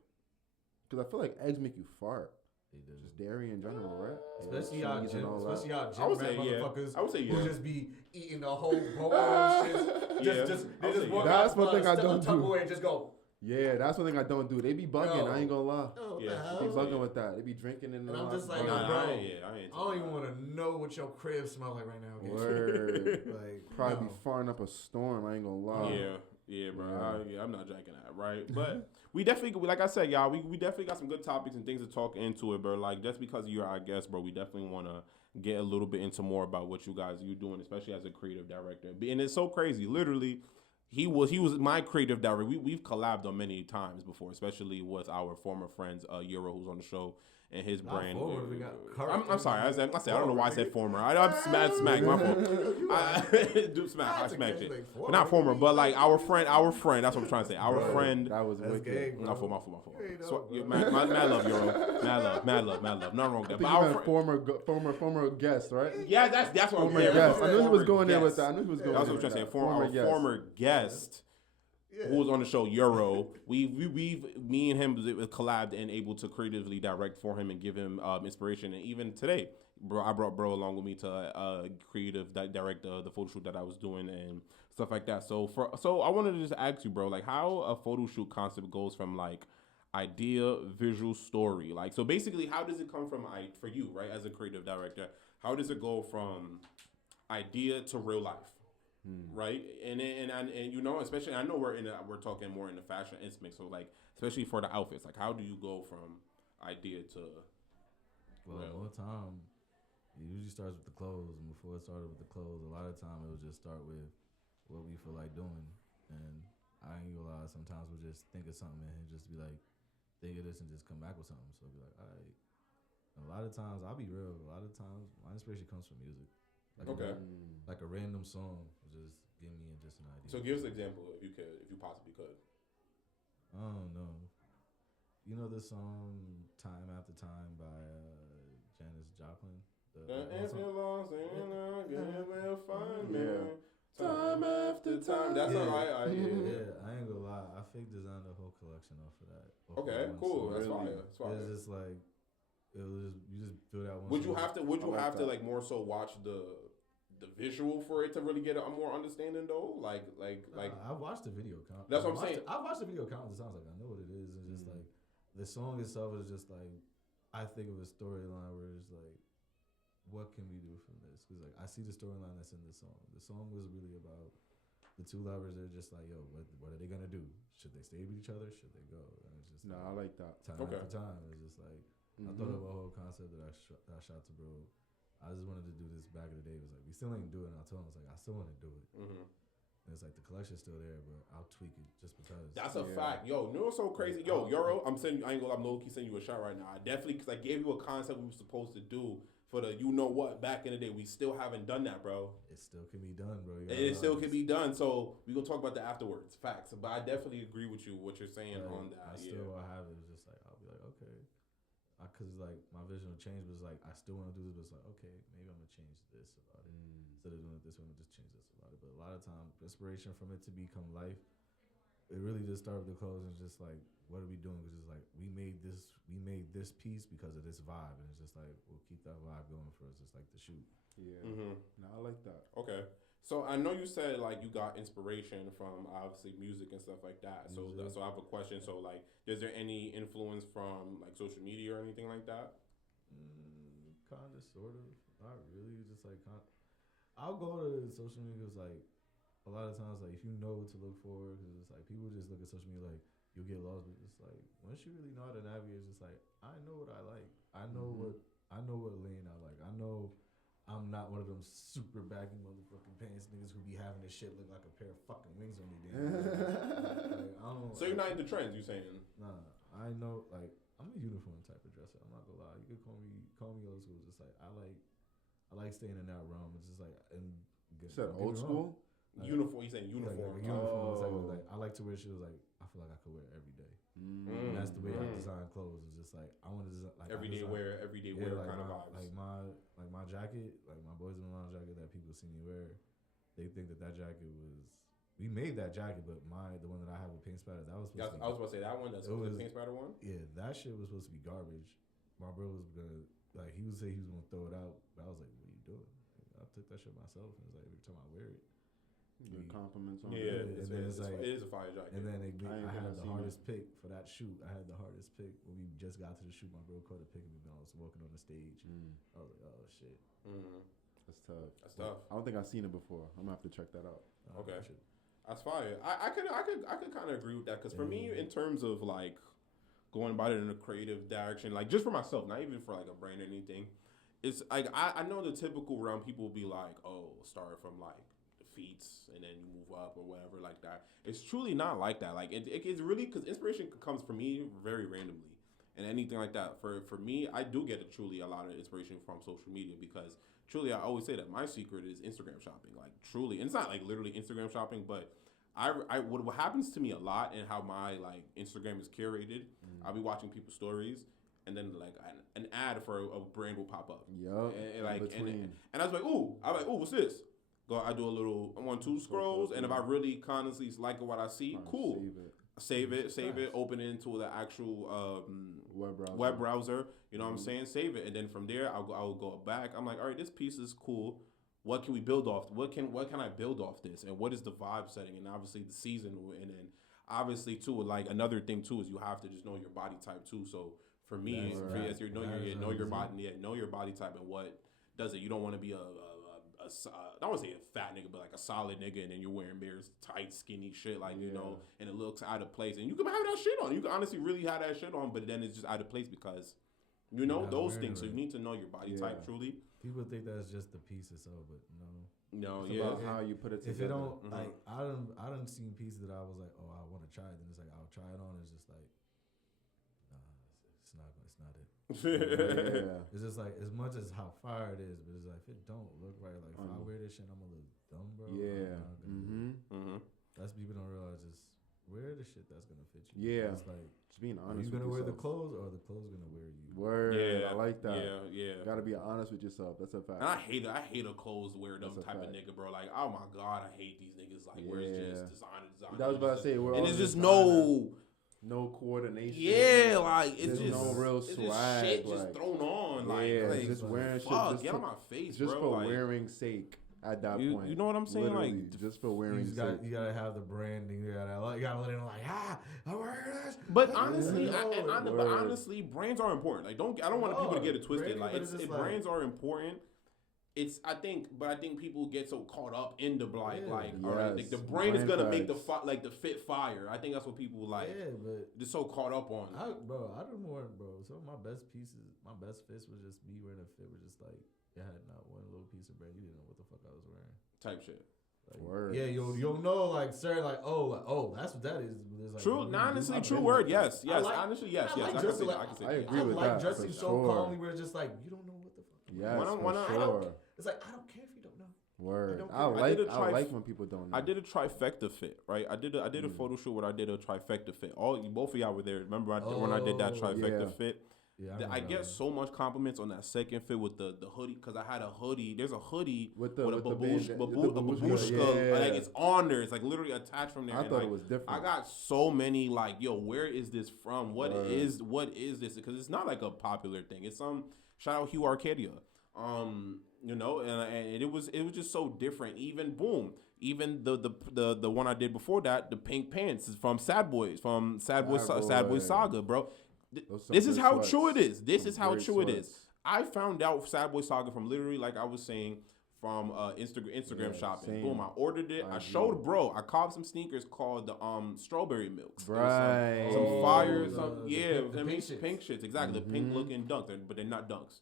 Because I feel like eggs make you fart. they do. Just dairy in general, right? Especially Yeah, y'all cheese gym, and all that. especially y'all I would gym say rat yeah. motherfuckers I would say who yeah. just be eating the whole bowl of shit. Yeah. Just I they would just say walk yeah. out That's one thing I don't do. Tupperware and just go. Yeah, that's one thing I don't do. They be bugging. Yo. I ain't gonna lie. Oh, Yeah. yeah. They be Yeah. bugging with that. They be drinking and And I'm all just that. like, Nah, bro, I ain't I don't even want to know what your crib smell like right now. Okay? Word. Like Probably no. be farting up a storm. I ain't gonna lie. Yeah, bro. Yeah. I'm not jacking that, right? But we definitely, like I said, y'all, we definitely got some good topics and things to talk into it, bro. Like, just because you're our guest, bro, we definitely want to get a little bit into more about what you doing, especially as a creative director. And it's so crazy. Literally, he was my creative director. We've collabed on many times before, especially with our former friends, Euro, who's on the show. And his Not brand. former, we got current. I'm sorry. I don't know why I said former. I'm smack. My fault. Do smack. I smacked it. But not former, but like our friend. That's what I'm trying to say. Our friend. That was That's wicked. gay, bro. My fault. Hey, no, So, bro. mad love, Euro. Mad love. Nothing wrong with I that. think But you our meant friend. former guest, right? Yeah, that's what I'm Former yeah, guest. I knew he was former going there with guest. that. I knew he was going That's there what I'm trying to with say. that. Our guest. former guest. Who was on the show, Euro. Me and him was collabed and able to creatively direct for him and give him inspiration. And even today, bro, I brought bro along with me to creative direct the photo shoot that I was doing and stuff like that. So I wanted to just ask you, bro, like how a photo shoot concept goes from like idea, visual, story. Like, so basically, how does it come from for you, right, as a creative director? How does it go from idea to real life? Right, and you know, especially I know we're talking more in the fashion aspect, so like especially for the outfits, like how do you go from idea to Well, real? all the time, it usually starts with the clothes. And before it started with the clothes, a lot of the time it would just start with what we feel like doing. And I ain't gonna lie, sometimes we'll just think of something and just be like, think of this and just come back with something. So I'll be like, all right. And a lot of times, I'll be real, a lot of times my inspiration comes from music. Like Okay. like a random song, just give me just an idea. So give us an example if you could, if you possibly could. I don't know. You know the song "Time After Time" by Janis Joplin. If song? you're lost and again, we'll find me. Yeah. Time after time. That's Yeah. all right. Yeah, I ain't gonna lie. I fake designed the whole collection off of that. Off of Okay, one cool. song. That's Really? fire. That's fire. It's just like it was just you just feel that one. Would you song. have to? Would you I like have to that. like more so watch the visual for it to really get a more understanding though? Like I watched the video. That's what I'm saying. I watched the video countless times. Like I know what it is, and just like the song itself is just like I think of a storyline where it's like, what can we do from this? Because like I see the storyline that's in the song. The song was really about the two lovers. They're just like, yo, what are they gonna do? Should they stay with each other? Should they go? And it's just No, I like that. time Okay. after time. It's just like I thought of a whole concept that I shot to bro. I just wanted to do this back in the day. It was like we still ain't do it. And I told him I was like I still want to do it. And it's like the collection's still there, but I'll tweak it just because. that's a Yeah. fact. Yo, you know what's so crazy? Yo, Euro, I'm sending. I ain't gonna. I'm low key sending you a shot right now. I definitely because I gave you a concept we were supposed to do for the you know what back in the day. We still haven't done that, bro. It still can be done, bro. And it still can be done. So we gonna talk about that afterwards. Facts. But I definitely agree with you what you're saying Like, on that. I Yeah. still have it. It's just like I'll be like, okay, because like my vision will change, but it's like I still want to do this. But it's like, okay, maybe I'm gonna change this about it instead of doing it this way. I'm gonna just change this about it. But a lot of time, inspiration from it to become life, it really just started with the clothes and just like, what are we doing? Because it's like we made this piece because of this vibe, and it's just like we'll keep that vibe going for us. It's like the shoot. Yeah. Mm-hmm. No, I like that. Okay. So I know you said like you got inspiration from obviously music and stuff like that. So Music. so I have a question. So like, is there any influence from like social media or anything like that? Kind of, sort of, not really. Just like, I'll go to social media. Cause like a lot of times, like if you know what to look for, because it's like people just look at social media like you'll get lost. But it's like once you really know how to navigate, it's just like I know what I like. I know what lane I like. I know. I'm not one of them super baggy motherfucking pants niggas who be having this shit look like a pair of fucking wings on their damn. Like, I don't. So you're not into trends, you saying? Nah, I know. Like I'm a uniform type of dresser. I'm not gonna lie. You could call me old school. Just like I like staying in that realm. It's just like and You said old school? Like, Uniform. You saying Like, uniform? like a uniform. It's Oh. like I like to wear shoes like I feel like I could wear it every day. Mm. And that's the way I design clothes. It's just like I want to design like everyday wear like kind of my, vibes. Like my jacket, like my Boys in the Lounge jacket that people see me wear. They think that jacket was. We made that jacket, but the one that I have with pink spatter, that was supposed to be. I was about to say that one. That's It the was- pink spider one. Yeah, that shit was supposed to be garbage. My bro was gonna he would say he was gonna throw it out, but I was like, "What are you doing?" I took that shit myself, and it's like every time I wear it. Good compliments on Yeah, it. and then it's like- it is a fire jacket. And then I ain't I been had to the see hardest pick for that shoot. I had the hardest pick when we just got to the shoot. My bro caught a pick of me when I was walking on the stage. I was like, "Oh shit." That's tough. That's tough. I don't think I've seen it before. I'm gonna have to check that out. Okay. that shit- That's fire. I could kind of agree with that because for me, in terms of like going about it in a creative direction, like just for myself, not even for like a brand or anything, it's like I know the typical realm people will be like, oh, start from like the feet and then you move up or whatever like that. It's truly not like that. Like it's really because inspiration comes for me very randomly and anything like that. For me, I do get truly a lot of inspiration from social media because truly I always say that my secret is Instagram shopping. Like truly, and it's not like literally Instagram shopping, but what happens to me a lot and how my like Instagram is curated. I'll be watching people's stories, and then like an ad for a brand will pop up. Yup. And like and I was like, ooh, what's this? Go, I do a little 1-2 scrolls, and if I really honestly like what I see, cool. Save it, open it into the actual web browser. You know what I'm saying? Save it, and then from there I'll go back. I'm like, all right, this piece is cool. What can we build off? What can I build off this? And what is the vibe setting? And obviously the season, and then obviously too, like another thing too is you have to just know your body type too. So for me, as you know your body, know your body type and what does it. You don't want to be I don't want to say a fat nigga, but like a solid nigga, and then you're wearing bare tight, skinny shit, like you know, and it looks out of place. And you can have that shit on. You can honestly really have that shit on, but then it's just out of place because you know those things. So you need to know your body type truly. People think that's just the piece itself, but no. No, It's about how you put it together. If it don't like, I done seen pieces that I was like, oh, I want to try it. Then it's like I'll try it on. It's just like, nah, It's not it. Yeah. It's just like as much as how fire it is, but it's like if it don't look right, like if I wear this shit, I'm gonna look dumb, bro. Yeah. I'm not gonna do it. That's people don't realize is wear the shit that's gonna fit you. Yeah. It's like Just being are honest. you gonna with wear the yourself. clothes or are the clothes gonna wear you? Word. Yeah, I like that. Yeah. Gotta be honest with yourself. That's a fact. And I hate a clothes wear them That's a type of fact. nigga, bro. Like, oh my god, I hate these niggas. Like, where it's Yeah. just designer. That was about to say, we're and all it's just designer. No coordination. Yeah, like it's There's just no real it's just swag, shit like, just thrown on. Yeah, Like just wearing shit. fuck, Just get for, on my face, just bro. for Like, wearing sake. At that you point, know what I'm saying? Literally, Like, just for You wearing just sake. you gotta have the branding. You gotta let it know like I'm wearing this. But honestly, No, but word. honestly, brands are important. Like, I don't want people to get it twisted. Branding, Like, but it's just like- brands are important. I think people get so caught up in the like, Yeah. all right, like Yes, the brand is brand gonna make the facts. the fit fire. I think that's what people like. Yeah, but They're so caught up on. I do more, bro. Some of my best pieces, my best fits was just me wearing a fit was just like it had not one little piece of brand. You didn't know what the fuck I was wearing. Type shit. Like, Word. yeah, you'll know like certain like oh that's what that is. But it's like, True, no, honestly, I've true been word. there. Yes, I like- honestly, yes, I yes. like I can dressing see that. like- I can see I that. agree I with like that, dressing for so sure. calmly where it's just like you don't know what the fuck. Yes, When I- for I don't- sure. It's like I don't care if you don't know. Word. don't I care. I did like a I trif- like when people don't know. I did a trifecta fit, right? I did a photo shoot where I did a trifecta fit. Both of y'all were there. Remember when I did that Oh, trifecta yeah. fit? Yeah, I remember get that so much compliments on that second fit with the hoodie because I had a hoodie. There's a hoodie With with, the- a with the babushka, band- the babushka, yeah. like it's on there. It's like literally attached from there. I and, thought like, it was different. I got so many like, yo, where is this from? What Word. is this? Because it's not like a popular thing. It's shout out Hugh Arcadia. You know, and it was just so different. Even the one I did before that, the pink pants is from Sad Boys Sad Boy. Saga, bro. Those some This is good how sweats. true it is. This Some is how great true it is. sweats. I found out Sad Boy Saga from literally, like I was saying, from Instagram Yeah, shopping. same. Boom, I ordered it. I I agree. showed bro. I copped some sneakers called the strawberry milks. There was Right. Some fire, the- some the yeah, pink- the I mean, pink shits. pink shits. Exactly, the pink Mhm. looking dunk, but they're not dunks.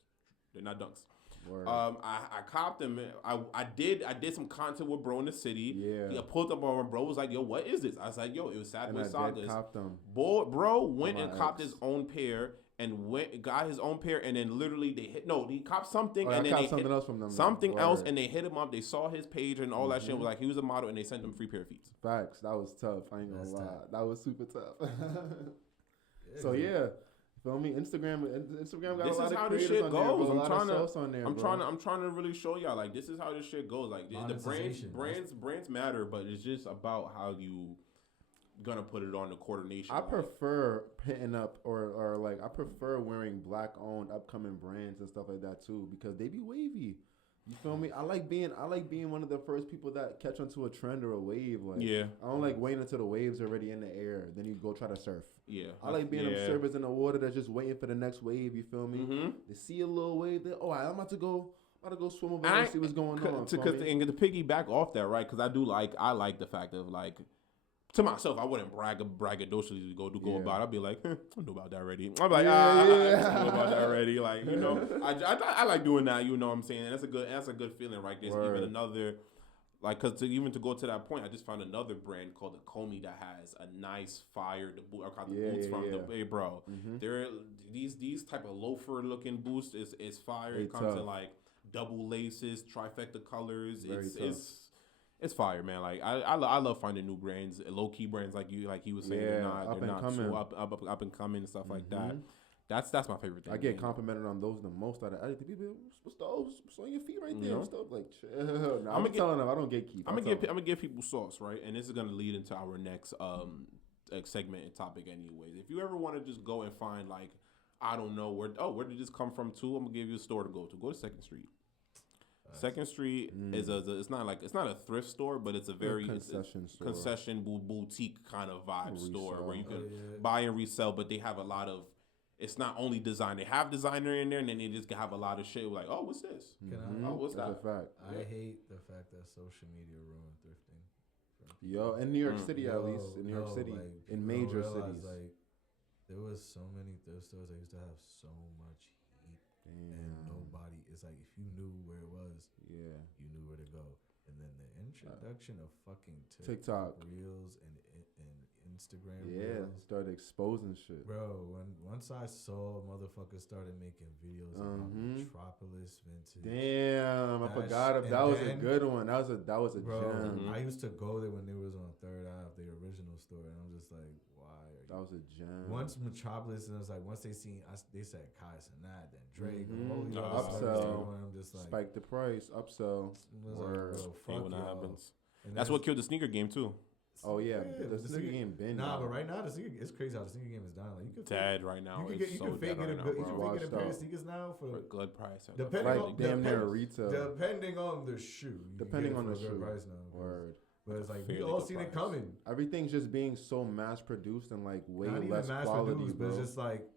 They're not dunks. Word. I copped them. I did some content with bro in the city. Yeah. He pulled up on bro. Was like, yo, what is this? I was like, yo, it was Sad and Boy I did Sagas. cop them. Bro went my and copped ex. his own pair and got his own pair and then literally he copped something Oh, and I then copped they something hit, else from them. something else Word. and they hit him up. They saw his page and all that shit. Was like he was a model and they sent him free pair of feet. Facts. That was tough. I ain't gonna That's lie. tough. That was super tough. Yeah, So yeah, feel me? Instagram got This a lot is of how this creators shit on there, bro. goes. A I'm lot trying of to- sauce on there, bro. I'm trying to really show y'all like this is how this shit goes. Like the Monetization. brands matter, but it's just about how you gonna put it on the coordination. I Like, prefer hitting up or like I prefer wearing black owned upcoming brands and stuff like that too because they be wavy. You feel me? I like being one of the first people that catch onto a trend or a wave. Like Yeah. I don't like waiting until the waves are already in the air. Then you go try to surf. Yeah. I like being them surfers in the water that's just waiting for the next wave. You feel me? Mm-hmm. They see a little wave. They, I'm about to go swim over I- and see what's going on. feel me? And to piggyback off that, right? Because I like the fact of like to myself, I wouldn't braggadociously go Yeah. about. I'd be like, I know about that already. I'm like, Yeah, I yeah. know about that already. Like you know, I like doing that. You know what I'm saying? And that's a good feeling, right? There's Word. even another. Like, cause to go to that point, I just found another brand called the Comey that has a nice fire. I got the Yeah, boots yeah, from yeah. hey bro. Mhm. They're these type of loafer looking boots is fire. They It comes in tough. like double laces, trifecta colors. Very It's fire, man. Like I love finding new brands, low key brands like he was saying. Yeah, they're up not and coming. so up and coming and stuff like that. Mhm. That's my favorite thing. I get man. complimented on those the most out of I think people. What's those? What's on your feet right there? Yeah. What's up? Like, chill. No, I'ma I'm telling them I don't gatekeep. I'm gonna give people sauce, right? And this is gonna lead into our next segment and topic, anyways. If you ever want to just go and find like I don't know where did this come from too? I'm gonna give you a store to go to. Go to Second Street. Second Street is it's not a thrift store, but it's a very concession store. concession boutique kind of vibe store where you can yeah. buy and resell, but they have a lot of. It's not only design; they have designer in there, and then they just have a lot of shit. Like, oh, what's this? Can I- Mhm. Oh, what's That's that? a fact. I hate the fact that social media ruined thrifting. for people. Yo, in New York Mm. City at least, in New York City, like, in people major don't realize, cities. like there was so many thrift stores that used to have so much heat, and Damn. nobody. It's like if you knew where it was, Yeah. you knew where to go. And then the introduction of fucking TikTok. reels and Instagram Yeah, reels. started exposing shit. Bro, once I saw motherfuckers started making videos about Metropolis Vintage. Damn, I That forgot. sh- That and was a then- good one. That was a Bro, gem. I used to go there when they was on Third Ave, the original store, and I'm just like, why? That was a gem. Once Metropolis, and it was like, once they seen us, they said Kai Cenat, then Drake, Mhm. all these No, other stars upsell. started going, I'm just like, Spike the price, upsell. I was Word. like, bro, Hate fuck when that y'all. happens. And That's then what killed the sneaker game too. Oh yeah, Yeah, the the sneaker sneaker- game been. Nah, down. but right now the sneaker, it's crazy how the sneaker game is down. Like you could Dead right now. you could It's get, you so could fake dead get right a now, good, you bro. can fake get a Washed pair of out. sneakers now For a for good price. Depending like on- damn near depend- retail. depending on the shoe. You can Depending get it on for the a good shoe. price now. Word. But it's like we Fairly all good seen it price. coming. Everything's just being so mass produced and like way Not even less mass quality, produced, bro. but it's just like,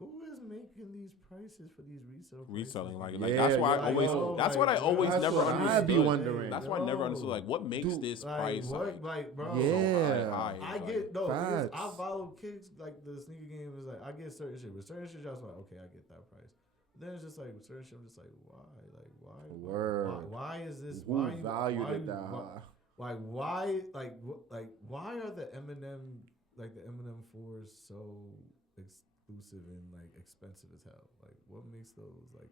who is making these prices for these resale prices? Reselling like Yeah, that's why yeah, I always yo, that's what I like, always that's never what I be understood. wondering. That's why I never understood like what makes Dude, this Like price what, like bro? Yeah. high. I Like, get no. the thing is, I Facts. follow kids like the sneaker game is like I get certain shit, but certain shit I was like okay, I get that price. Then it's just like certain shit I'm just like why Word. why is this Who why valued why, it that why, high? like why like why are the Eminem like the Eminem 4s so exclusive and like expensive as hell? Like what makes those like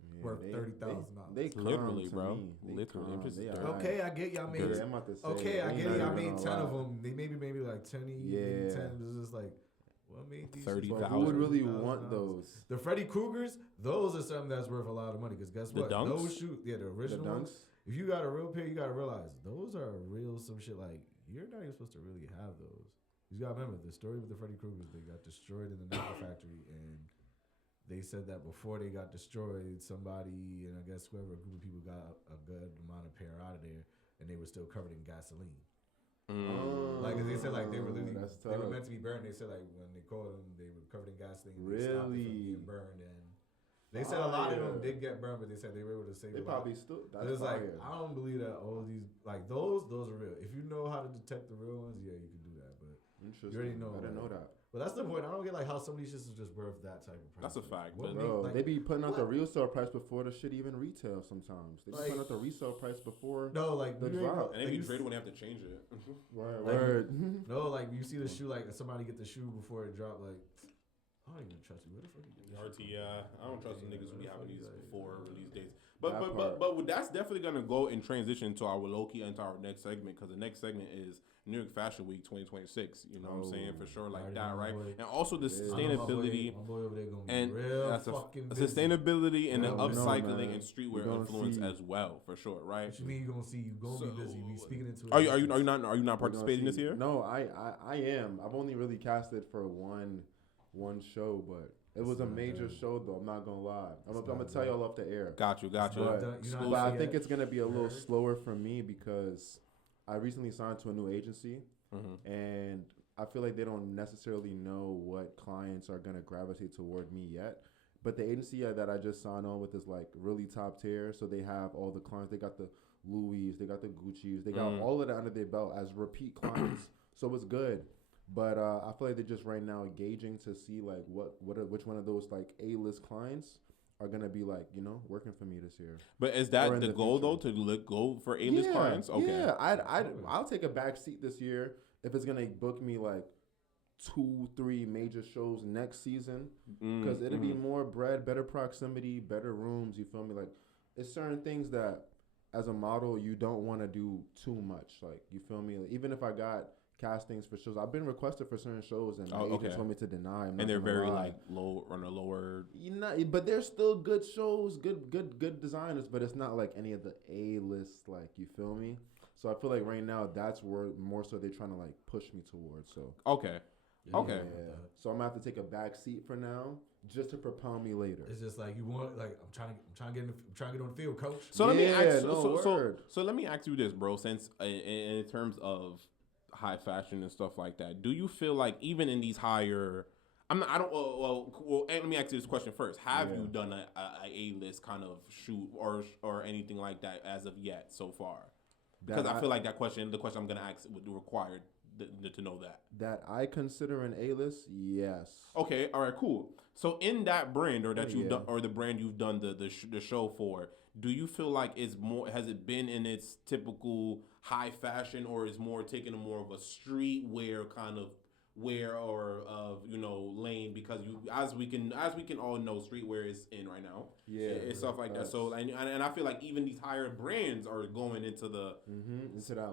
Yeah, worth they- $30,000? They calm Literally, to bro. me. They Literally. calm. Just They dirt. alright. okay, I get y'all made Yeah, I'm about to say. okay, I they get not it. I even made gonna 10 of lie. them. They maybe like 10, Yeah. 10. It's just like, what made these? 30,000. But who would really $30,000? want those? The Freddy Kruegers, those are something that's worth a lot of money. Because guess The what? Dunks? Those shoes, yeah, the The original ones. dunks? If you got a real pair, you got to realize those are real some shit. Like, you're not even supposed to really have those. You got to remember the story with the Freddy Kruegers. They got destroyed in the Napa factory. And they said that before they got destroyed, somebody, and I guess whoever, a group of people got a good amount of pair out of there. And they were still covered in gasoline. Mm. Like they said, like they were literally, That's they were tough. meant to be burned. They said like when they caught them, they were covered in gasoline. They stopped it from Really? being burned, and they said a lot of them Fire. did get burned, but they said they were able to save. They a lot. probably still. But That's it's like fire. I don't believe that all of these like those are real. If you know how to detect the real ones, yeah, you can do that. But Interesting. you already know, I didn't know like- that. that's the point. I don't get like how some of these shits is just worth that type of price. That's a fact, What but- make, Bro, like, they be putting out the what? resale price before the shit even retail sometimes. They be Like- putting out the resale price before. no, like the you ain't drop. go- And they like, be you traded s- when they have to change it. Word. Like- Word. No, like you see the shoe, like somebody get the shoe before it dropped. Like I don't even trust you. Where the fuck you get this shit RT, from? I don't trust the Yeah, niggas who be where the having fuck these you like- before release dates. But That but, part. but that's definitely gonna go and transition to our Loki into our next segment because the next segment is New York Fashion Week 2026. You know what I'm saying for sure, I like already that, know my right? boy. And also the Yeah. I know my boy- sustainability my boy over there gonna be and real that's fucking a busy. sustainability and the Yeah, we know, upcycling man. and We streetwear gonna influence see. as well, for sure, right? What you mean you gonna see? You gonna So, be busy? We speaking into it. Are you not We're gonna participating this see. year? No, I am. I've only really casted for one show, but it was a It's not major done. show though. I'm not gonna lie. I'm It's gonna not tell done. y'all off the air. Got you. not But, done. You're not Exclusive. but I see think it. it's gonna be a little Heard. slower for me because I recently signed to a new agency, Mhm. and I feel like they don't necessarily know what clients are gonna gravitate toward me yet. But the agency that I just signed on with is like really top tier, so they have all the clients. They got the Louis, they got the Gucci's, they got Mm. all of that under their belt as repeat clients. So it's good. But I feel like they're just right now gauging to see like which one of those like A-list clients are gonna be like working for me this year. But is Or that in the the goal though future. to go for A-list clients? Okay. Yeah, Absolutely. I'll take a back seat this year if it's gonna book me like 2-3 major shows next season because it'll be more bread, better proximity, better rooms. You feel me? Like it's certain things that as a model you don't want to do too much. Like you feel me? Like, even if I got castings for shows, I've been requested for certain shows and my agents okay. want me to deny. I'm not And they're gonna very lie. like low on the lower. But they're still good shows, good designers, but it's not like any of the A-list, like, you feel me? So I feel like right now that's where more so they're trying to like push me towards. So Okay. Okay. yeah. So I'm gonna have to take a back seat for now just to propel me later. It's just like you want, like I'm trying to get on the field, coach. So let me Yeah, ask. no word. So let me ask you this, bro. Since in terms of high fashion and stuff like that, do you feel like even in these higher, well, and let me ask you this question first. Have Yeah. you done a A-list kind of shoot or anything like that as of yet so far? Because I feel like the question I'm gonna ask would require to know that. that I consider an A-list, yes. Okay, all right, cool. So in that brand or that you've Yeah. done or the brand you've done the show for, do you feel like it's more? Has it been in its typical high fashion, or is more taking a more of a streetwear kind of wear or lane? Because as we can all know, streetwear is in right now. Yeah, It's stuff like that. So and I feel like even these higher brands are going into that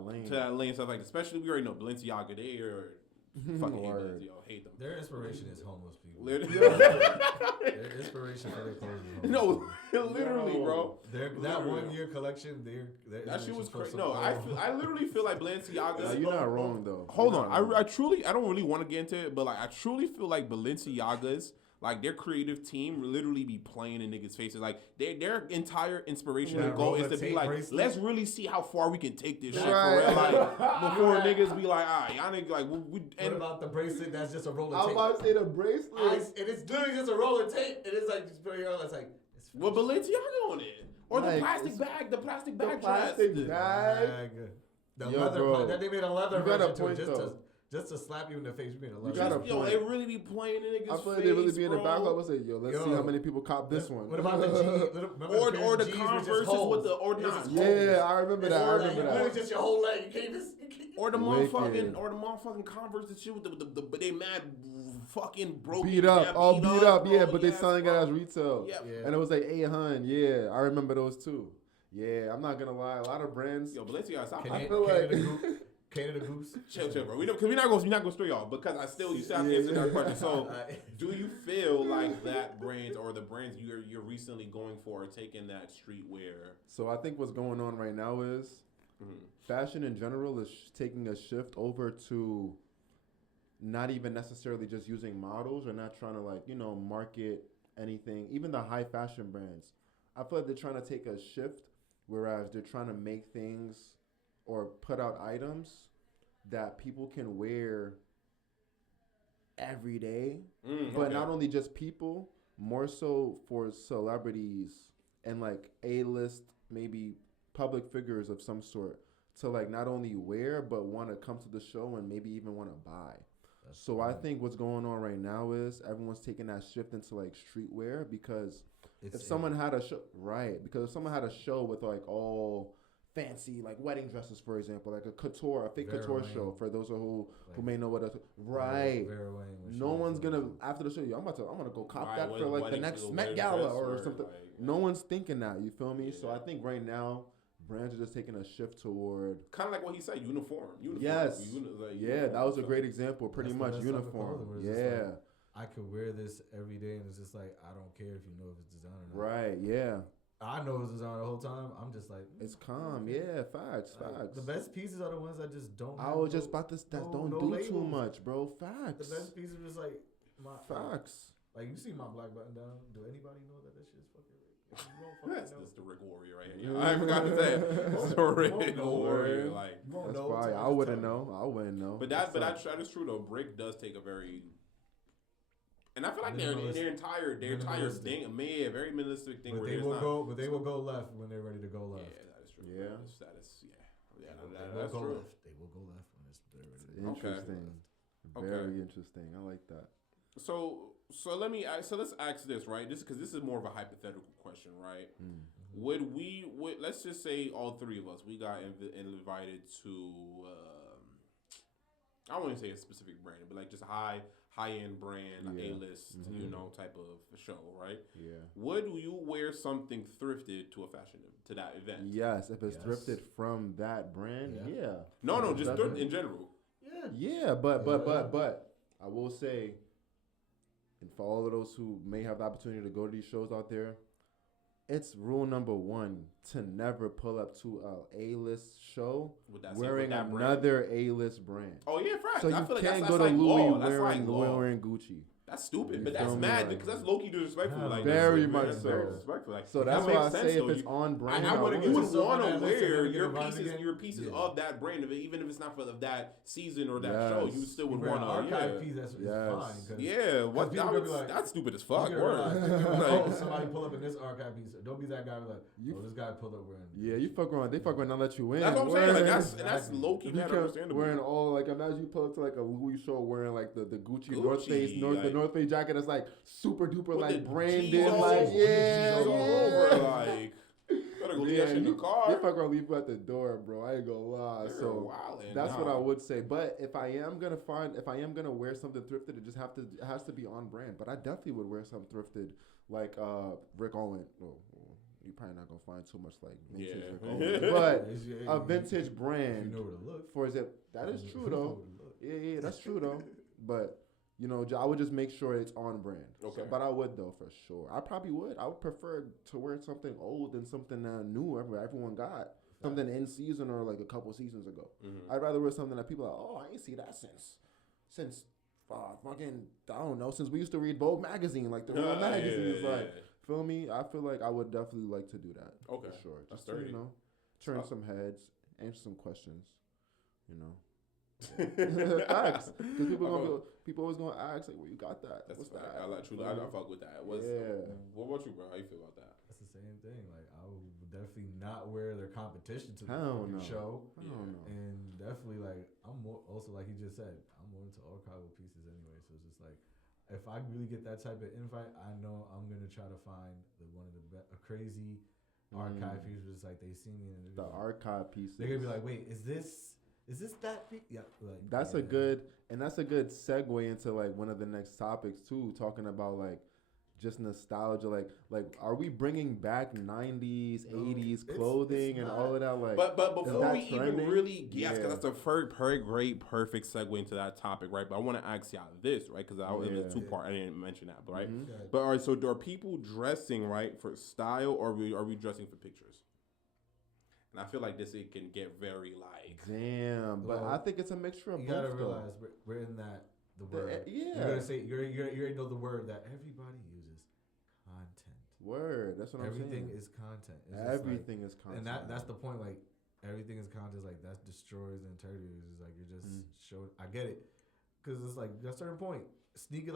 lane stuff like that. Especially we already know Balenciaga. They are fucking hate Balenciaga. Hate them. Their inspiration is homeless people. Literally. Their inspiration for their clothes is homeless No, people. literally, bro. That 1 year collection, That shit was crazy. No, I literally feel like Balenciaga. You're not wrong though. Hold on, I truly, I don't really want to get into it, but like I truly feel like Balenciaga's, like their creative team, literally be playing in niggas' faces. Like their entire inspiration and goal is to be like, let's really see how far we can take this shit for real. Like before niggas be like, all right, y'all niggas like we. What about the bracelet? That's just a roller I'm tape. about to say the bracelet. And it's literally just a roller tape. It is like just put it on. It's like it's What Balenciaga on it? Or Like, the plastic bag The dress. plastic bag. The Yo, leather. bro. That they made a leather You got a version to it point, though. just to slap you in the face. We made a You leather. got a version. Yo, point. they really be playing in niggas' I face. feel like they really be in the bro. back of us. Say, yo, let's see how many people cop this one. What about the G? Or the Converses with the or not. Yeah, I remember that. I remember Literally that. just your whole leg. You can't even. Or the Wicked. motherfucking Converse and shit with the but they mad fucking broken. Beat up, all beat up, bro. yeah, but they Yes, selling it bro. as retail. Yeah. And it was like 800, yeah. I remember those too. Yeah, I'm not gonna lie, a lot of brands. Yo, Balenciaga, stop. Canada Goose. Chill, bro. Because we're not gonna stray y'all. Because I still, you still have to answer that question. So, do you feel like that brands or the brands you're recently going for are taking that streetwear? So I think what's going on right now is fashion in general is taking a shift over to not even necessarily just using models or not trying to market anything. Even the high fashion brands, I feel like they're trying to take a shift, whereas they're trying to make things or put out items that people can wear every day, but not only just people, more so for celebrities and like A-list, maybe public figures of some sort, to like not only wear but want to come to the show and maybe even want to buy. So I think what's going on right now is everyone's taking that shift into like streetwear because if someone had a show with like all fancy like wedding dresses, for example, like a fake couture show for those who may know what a no one's gonna after the show. I'm gonna go cop that for like the next Met Gala or something. No one's thinking that. You feel me? Yeah. So I think right now brands are just taking a shift toward kind of like what he said, uniform. Yes. That was a great example. Pretty much uniform. Yeah. I could wear this every day, and it's just like I don't care if you know if it's designer or not. Right. Yeah. I know it's designer the whole time. I'm just like it's calm. Yeah. Facts. The best pieces are the ones that just don't. I was just about to don't do labels. Too much, bro. Facts. The best pieces are just like facts. Like you see my black button down. Do anybody know that shit is fucking? That's the Rick Warrior right here. I forgot to say it's the Rick Warrior. Like that's fine. I wouldn't know. But that is true though. Brick does take a very, and I feel like their entire thing, very minimalistic thing. But they will go left when they're ready to go left. Yeah, that is true. Yeah, that's true. They will go left when they're ready to go left. Interesting. Very interesting. I like that. So let's ask this, right? This is more of a hypothetical question, right? Would let's just say all three of us we got invited to I wouldn't say a specific brand, but like just a high end brand, A-list, type of show, right? Yeah. Would you wear something thrifted to that event? Yes, if it's thrifted from that brand, yeah. No, just thrift in general. Yeah, but I will say, and for all of those who may have the opportunity to go to these shows out there, it's rule number 1 to never pull up to a A-list show wearing another A-list brand. Oh yeah, right. So you I feel can't like go to like Louis law. wearing Gucci. That's stupid, but that's mad because that's low key disrespectful. Like very much so. Very disrespectful. Like, so that's why I say if it's on brand, you would want to wear your again. pieces of that brand, even if it's not for that season or that show. You still would want to archive piece. That's fine. Yeah, what that's stupid as fuck. Somebody pull up in this archive piece. Don't be that guy like, this guy pulled up wearing. Yeah, you fuck around. They fuck around, not let you in. That's what I'm saying. Like that's low key not understandable. Wearing all like imagine you pull up to like a Louis show wearing like the Gucci North Face North Face jacket that's like super duper like branded, like over, like gonna leave that shit in the You car. fuck around, leave at the door, bro. I ain't gonna lie. You're So wildin'. that's what Nah. I would say. But if I am gonna wear something thrifted, it has to be on brand. But I definitely would wear something thrifted, like Rick Owens. Well, you're probably not gonna find too much like vintage Yeah. Rick Owens, but It's- a vintage If brand. you know where to look. For example, that is You true know though. where to look. Yeah, that's true though. But you know, I would just make sure it's on brand. Okay. But I would though for sure. I probably would. I would prefer to wear something old than something new. Everyone got something in season or like a couple seasons ago. Mhm. I'd rather wear something that people are like, oh, I ain't see that since fucking I don't know, since we used to read Vogue magazine, like the real magazines. Like, feel me? I feel like I would definitely like to do that. Okay. For sure. That's Just to, sturdy. turn Stop. some heads, answer some questions. You know. Facts. Because people always gonna ask like, where you got that? That's What's fact. that? I like truly. I fuck with that. Yeah. What about you, bro? How you feel about that? That's the same thing. Like I would definitely not wear their competition to the Hell fucking no. show. I don't know. And definitely, like, I'm more also like he just said, I'm more into archival pieces anyway. So it's just like, if I really get that type of invite, I know I'm gonna try to find one of the a crazy archive piece. Where it's like they see me and The archive pieces. they're gonna be like, wait, is this that piece? Yeah, like That's yeah. a good segue into like one of the next topics too, talking about like just nostalgia. Like are we bringing back 90s, No, 80s it's clothing and not. all of that? Like, But is before that we even trending? really, yes, because Yeah. that's a very great, perfect segue into that topic, right? But I want to ask y'all this, right? Because I was in the Yeah. two part, I didn't mention that, but right? Mhm. Yeah. But all right, so are people dressing right for style, or are we dressing for pictures? And I feel like it can get very like. Damn, but Well, I think it's a mixture of You both. gotta though. realize we're in that the word. yeah. You're gonna say you already know the word that everybody uses, content. Word. That's what Everything I'm saying. is content. It's just like- Everything is content. and that's the point. Like everything is content. Like that destroys the integrity. It's like you're just showing. I get it, because it's like at a certain point, the sneaker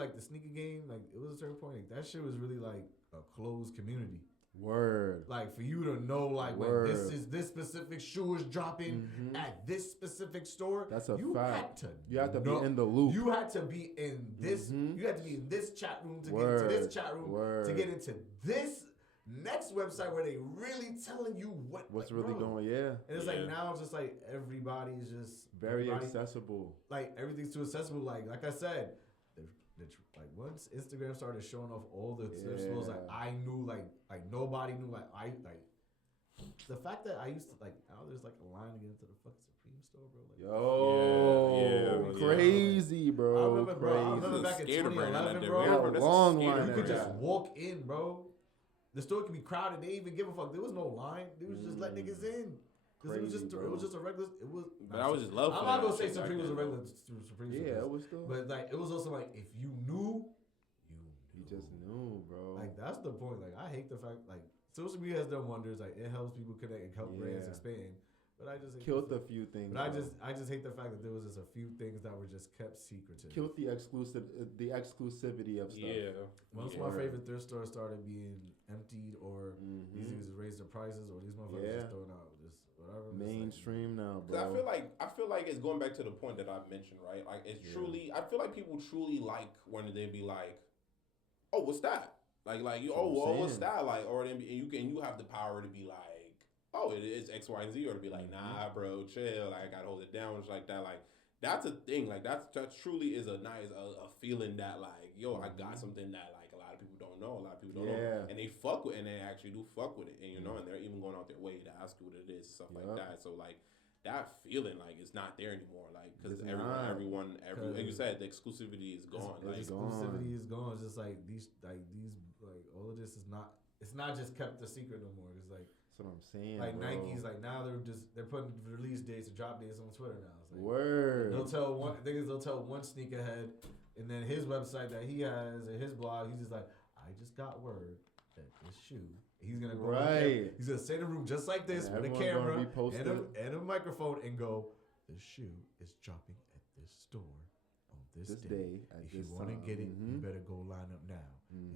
game. Like it was a certain point. Like, that shit was really like a closed community. Word. Like for you to know, like Word. when this specific shoe is dropping Mhm. at this specific store. That's a you fact. Had to You have to know- be in the loop. You had to be in this. Mhm. You had to be in this chat room to Word. get into this chat room Word. to get into this next website where they really telling you What's like, really bro. going? Yeah. And it's Yeah. like now it's just like everybody's just Very everybody- accessible. Like everything's too accessible. Like I said, like once Instagram started showing off all the thrift stores, like Yeah. I knew like nobody knew like the fact that I used to like now there's like a line to get into the fucking Supreme store, bro. Like, Yo, Yeah. crazy, bro. I remember, bro. I Crazy. remember back in Skater brand out 2011, there. bro. We remember that's a Long skater line You at could brand. just walk in, bro. The store could be crowded. They didn't even give a fuck. There was no line. They was just let niggas in. Cause it was Crazy, just bro. a regular. It was. But I was just love. I'm for not that gonna say shit back Supreme was a then. regular Supreme. Yeah, store, it was still. but like it was also like if you knew, You just knew, bro. Like that's the point. Like I hate the fact like social media has done wonders. Like it helps people connect and help brands Yeah. expand. But I just hate Killed the a few things. But bro. I just hate the fact that there was just a few things that were just kept secretive. Killed the exclusivity of stuff. Yeah. Once Yeah. my favorite thrift stores started being emptied or Mhm. these niggas raised their prices or these motherfuckers Yeah. just throwing out just whatever. I'm just like, Mainstream now, 'Cause bro. I feel like it's going back to the point that I've mentioned, right? Like it's Yeah. truly, I feel like people truly like when they be like, "Oh, what's that?" Like you, That's what oh, I'm well, what's saying. that? Like, or then you have the power to be like, "Oh, it is X, Y, and Z," or to be like, "Nah, bro, chill. Like I gotta hold it down," just like that. Like that's a thing. Like that truly is a nice a feeling that like, yo, I got something that like a lot of people don't know. A lot of people don't know, and they fuck with, and they actually do fuck with it, and you know, and they're even going out their way to ask you what it is, stuff like Yup. that. So like. That feeling like it's not there anymore, like because It's everyone, not. like you said, the exclusivity is gone. The Like exclusivity is gone. It's just like these all of this is not. It's not just kept a secret no more. It's like That's what I'm saying. like bro. Nike's like now they're putting release dates and drop dates on Twitter now. It's like, Word. they'll tell one. The thing is they'll tell one sneakerhead, and then his website that he has or his blog, he's just like, I just got word that this shoe. He's gonna go. Right. He's gonna sit in a room just like this And with a everyone's gonna camera be posting. and a microphone and go. This shoe is dropping at this store on this This day. day at If you this want to time. get it, you Mhm. better go line up now.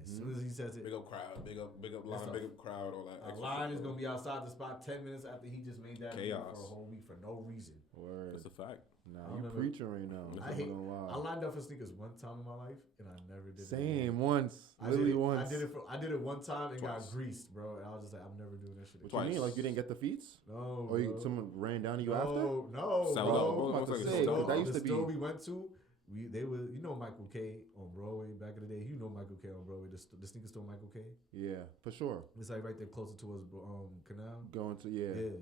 As Mhm. soon as he says it, Big up crowd, big up line, It's a- big up crowd, all that. A extra line shit, is bro. gonna be outside the spot 10 minutes after he just made that video Chaos. for a whole week for no reason. Word. That's a fact. Nah, I you remember- preaching right now. I I'm hate- not gonna I lie. lined up for sneakers one time in my life, and I never did it. Same once. I did Literally it, once. I did it one time and Twice. got greased, bro. And I was just like, I'm never doing that shit What again. you mean? Twice. Like you didn't get the feats? No, Or you, bro. someone ran down to you after? No, Sell bro. out. I'm about Looks to like a say, sell 'cause that out. used The to store be. we went to, they were, you know, Michael K on Broadway back in the day. You know Michael K on Broadway, the sneaker store Michael K. Yeah, for sure. It's like right there closer towards Canal. Going to Yeah.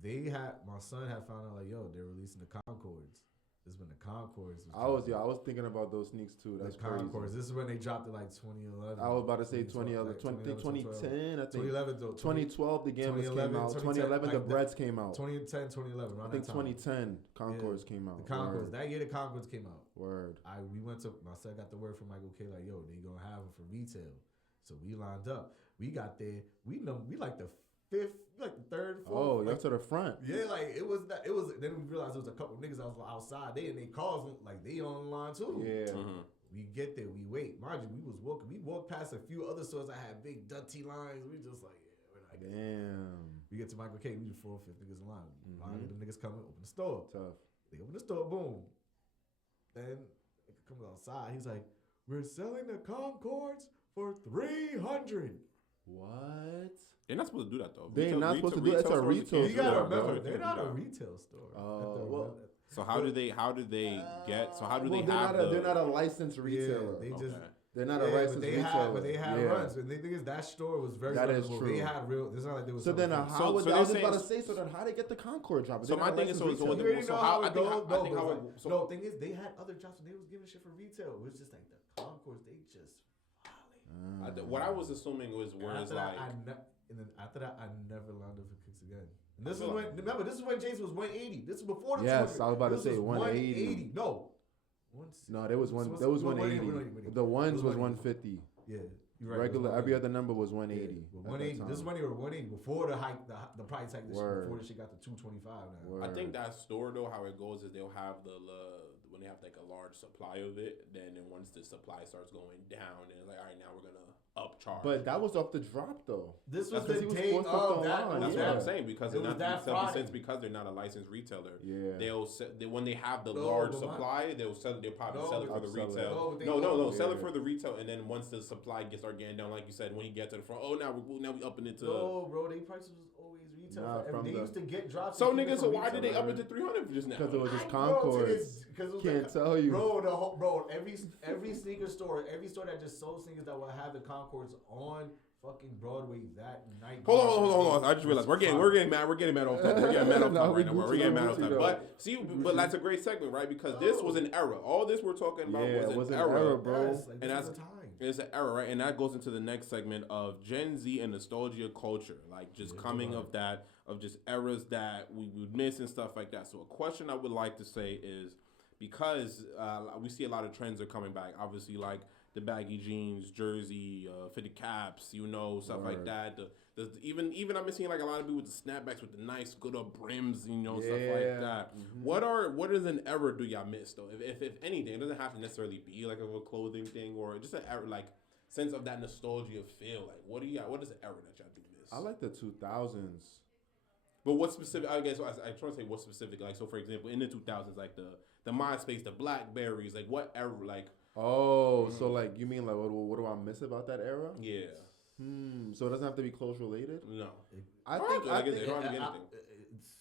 They had, my son had found out like, yo, they're releasing the Concords. This is when the Concords. I was thinking about those sneaks too. That's the crazy. Concords. This is when they dropped it like 2011. I was about to say 2012, 2010. I think 2011 though. 2012 the Gamblers came 2011, out. 2010, 2011 the like Breads came out. 2010, 2011. I Around think that time. 2010 Concords came out. The Concords. Word. That year the Concords came out. Word. We went to, my son got the word from Michael K like, yo, they gonna have them for retail. So we lined up. We got there. We like the fifth, like the third, fourth. Oh, like, y'all to the front. yeah, like it was that. It was. Then we realized there was a couple niggas outside. They in their cars, like they on the line too. Yeah. Mhm. We get there. We wait. Mind you, we was walking. We walked past a few other stores that had big dirty lines. We just like, yeah, we're not getting it. Damn. We get to Michael K. We the 4th, 5th niggas in line. Finally, Mhm. them niggas come in, open the store. Tough. They open the store, boom. Then it comes outside. He's like, "We're selling the Concords for $300." What? They're not supposed to do that though. They're not supposed to do that. It's a stores, retail can't You do store, gotta that. bro. remember, Can't they're do not a that. retail store. Oh, well, So how do they get? So how do they they're have not they're not a licensed retailer. they just. Okay. They're not a Yeah, licensed but they retailer. but they had Yeah. runs. And the thing is, that store was very That is reputable. true. They had real. It's not like they was. So then, selling how So- would so I was they're just about to saying- say? So then, how they get the Concord drop? So my thing is, so You what already so know how how I it think goes. I think No, how but it- it's so like, no, thing is, they had other drops and they was giving shit for retail. It was just like the Concords, they just violate. what I was assuming was where it's After like that, and then after that, I never lined up for kicks again. And this is feel when, like- remember, this is when Jason was 180. This is before the Yes, 200. I was about to This say was 180. No. No, there was one. So There was what's- 180. wait. The ones It was was 150. Yeah. You're right, Regular, it was every 180. other number was Yeah, 180. but at that 180. This time. money or 180 before the hike, the price hike. Word. Before the shit got to 225 now. Word. I think that store though, how it goes is they'll have when they have like a large supply of it. Then once the supply starts going down, then it's like, all right, now we're gonna upcharge. But that was off the drop though. This was That's the because he was day forced up of the that. line. that's yeah. what I'm saying because It they're was not that Friday. since because they're not a licensed retailer. Yeah. When they have the No, large but supply, they'll probably No, sell it but for the upsell it. retail. No, but they No, don't. sell it Yeah. for the retail, and then once the supply start getting down, like you said, when you get to the front, now we upping it to. No, bro, they prices was always retail. Nah, for from they the- used to get drops. So and keep it niggas, so from why did they retail, up it bro. to 300 just now? Because it was just I know, Concords. because it was Can't like, tell you. bro, every sneaker store, every store that just sold sneakers that would have the Concords on fucking Broadway that night. Hold on. I just realized we're getting mad. We're getting mad off topic. We're getting mad off No, topic we right now. We're Gucci, getting mad we off Gucci topic. though. But see, but that's a great segment, right? Because this was an era. All this we're talking about Yeah, was an an era. era, bro. Yes, like, And this that's- was the time. It's an era, right? And that goes into the next segment of Gen Z and nostalgia culture, like just coming of that, of just eras that we would miss and stuff like that. So a question I would like to say is, because we see a lot of trends are coming back, obviously like the baggy jeans, jersey, fitted caps, stuff like Word. that. Even I've been seeing like a lot of people with the snapbacks with the nice good up brims, stuff like Yeah. that. Mhm. What is an era do y'all miss though? If anything, it doesn't have to necessarily be like a clothing thing or just an era, like sense of that nostalgia feel. Like what is an era that y'all do miss? I like the 2000s. But what specific? I guess I try to say what specific. Like so, for example, in the 2000s, like the MySpace, the Blackberries, like what era? Like Oh, so like you mean like what do I miss about that era? yeah, So it doesn't have to be close related. no, I Or think I I guess think it don't have to be I- anything. it's-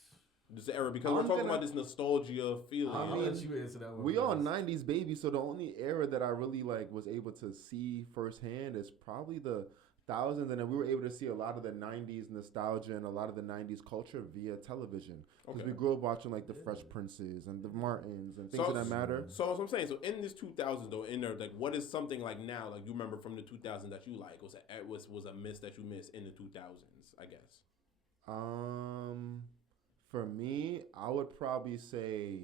This era because I'm we're talking gonna- about this nostalgia feeling. I'll mean, let you answer that one. we all first. 90s babies, so the only era that I really like was able to see firsthand is probably the thousands, and then we were able to see a lot of the 90s nostalgia and a lot of the 90s culture via television because Okay. we grew up watching like the Fresh Princes and the Martins and things So- of that matter. So that's what I'm saying. So in this 2000s though, in there, like what is something like now, like you remember from the 2000s that you like was a miss that you missed in the 2000s, I guess. For me, I would probably say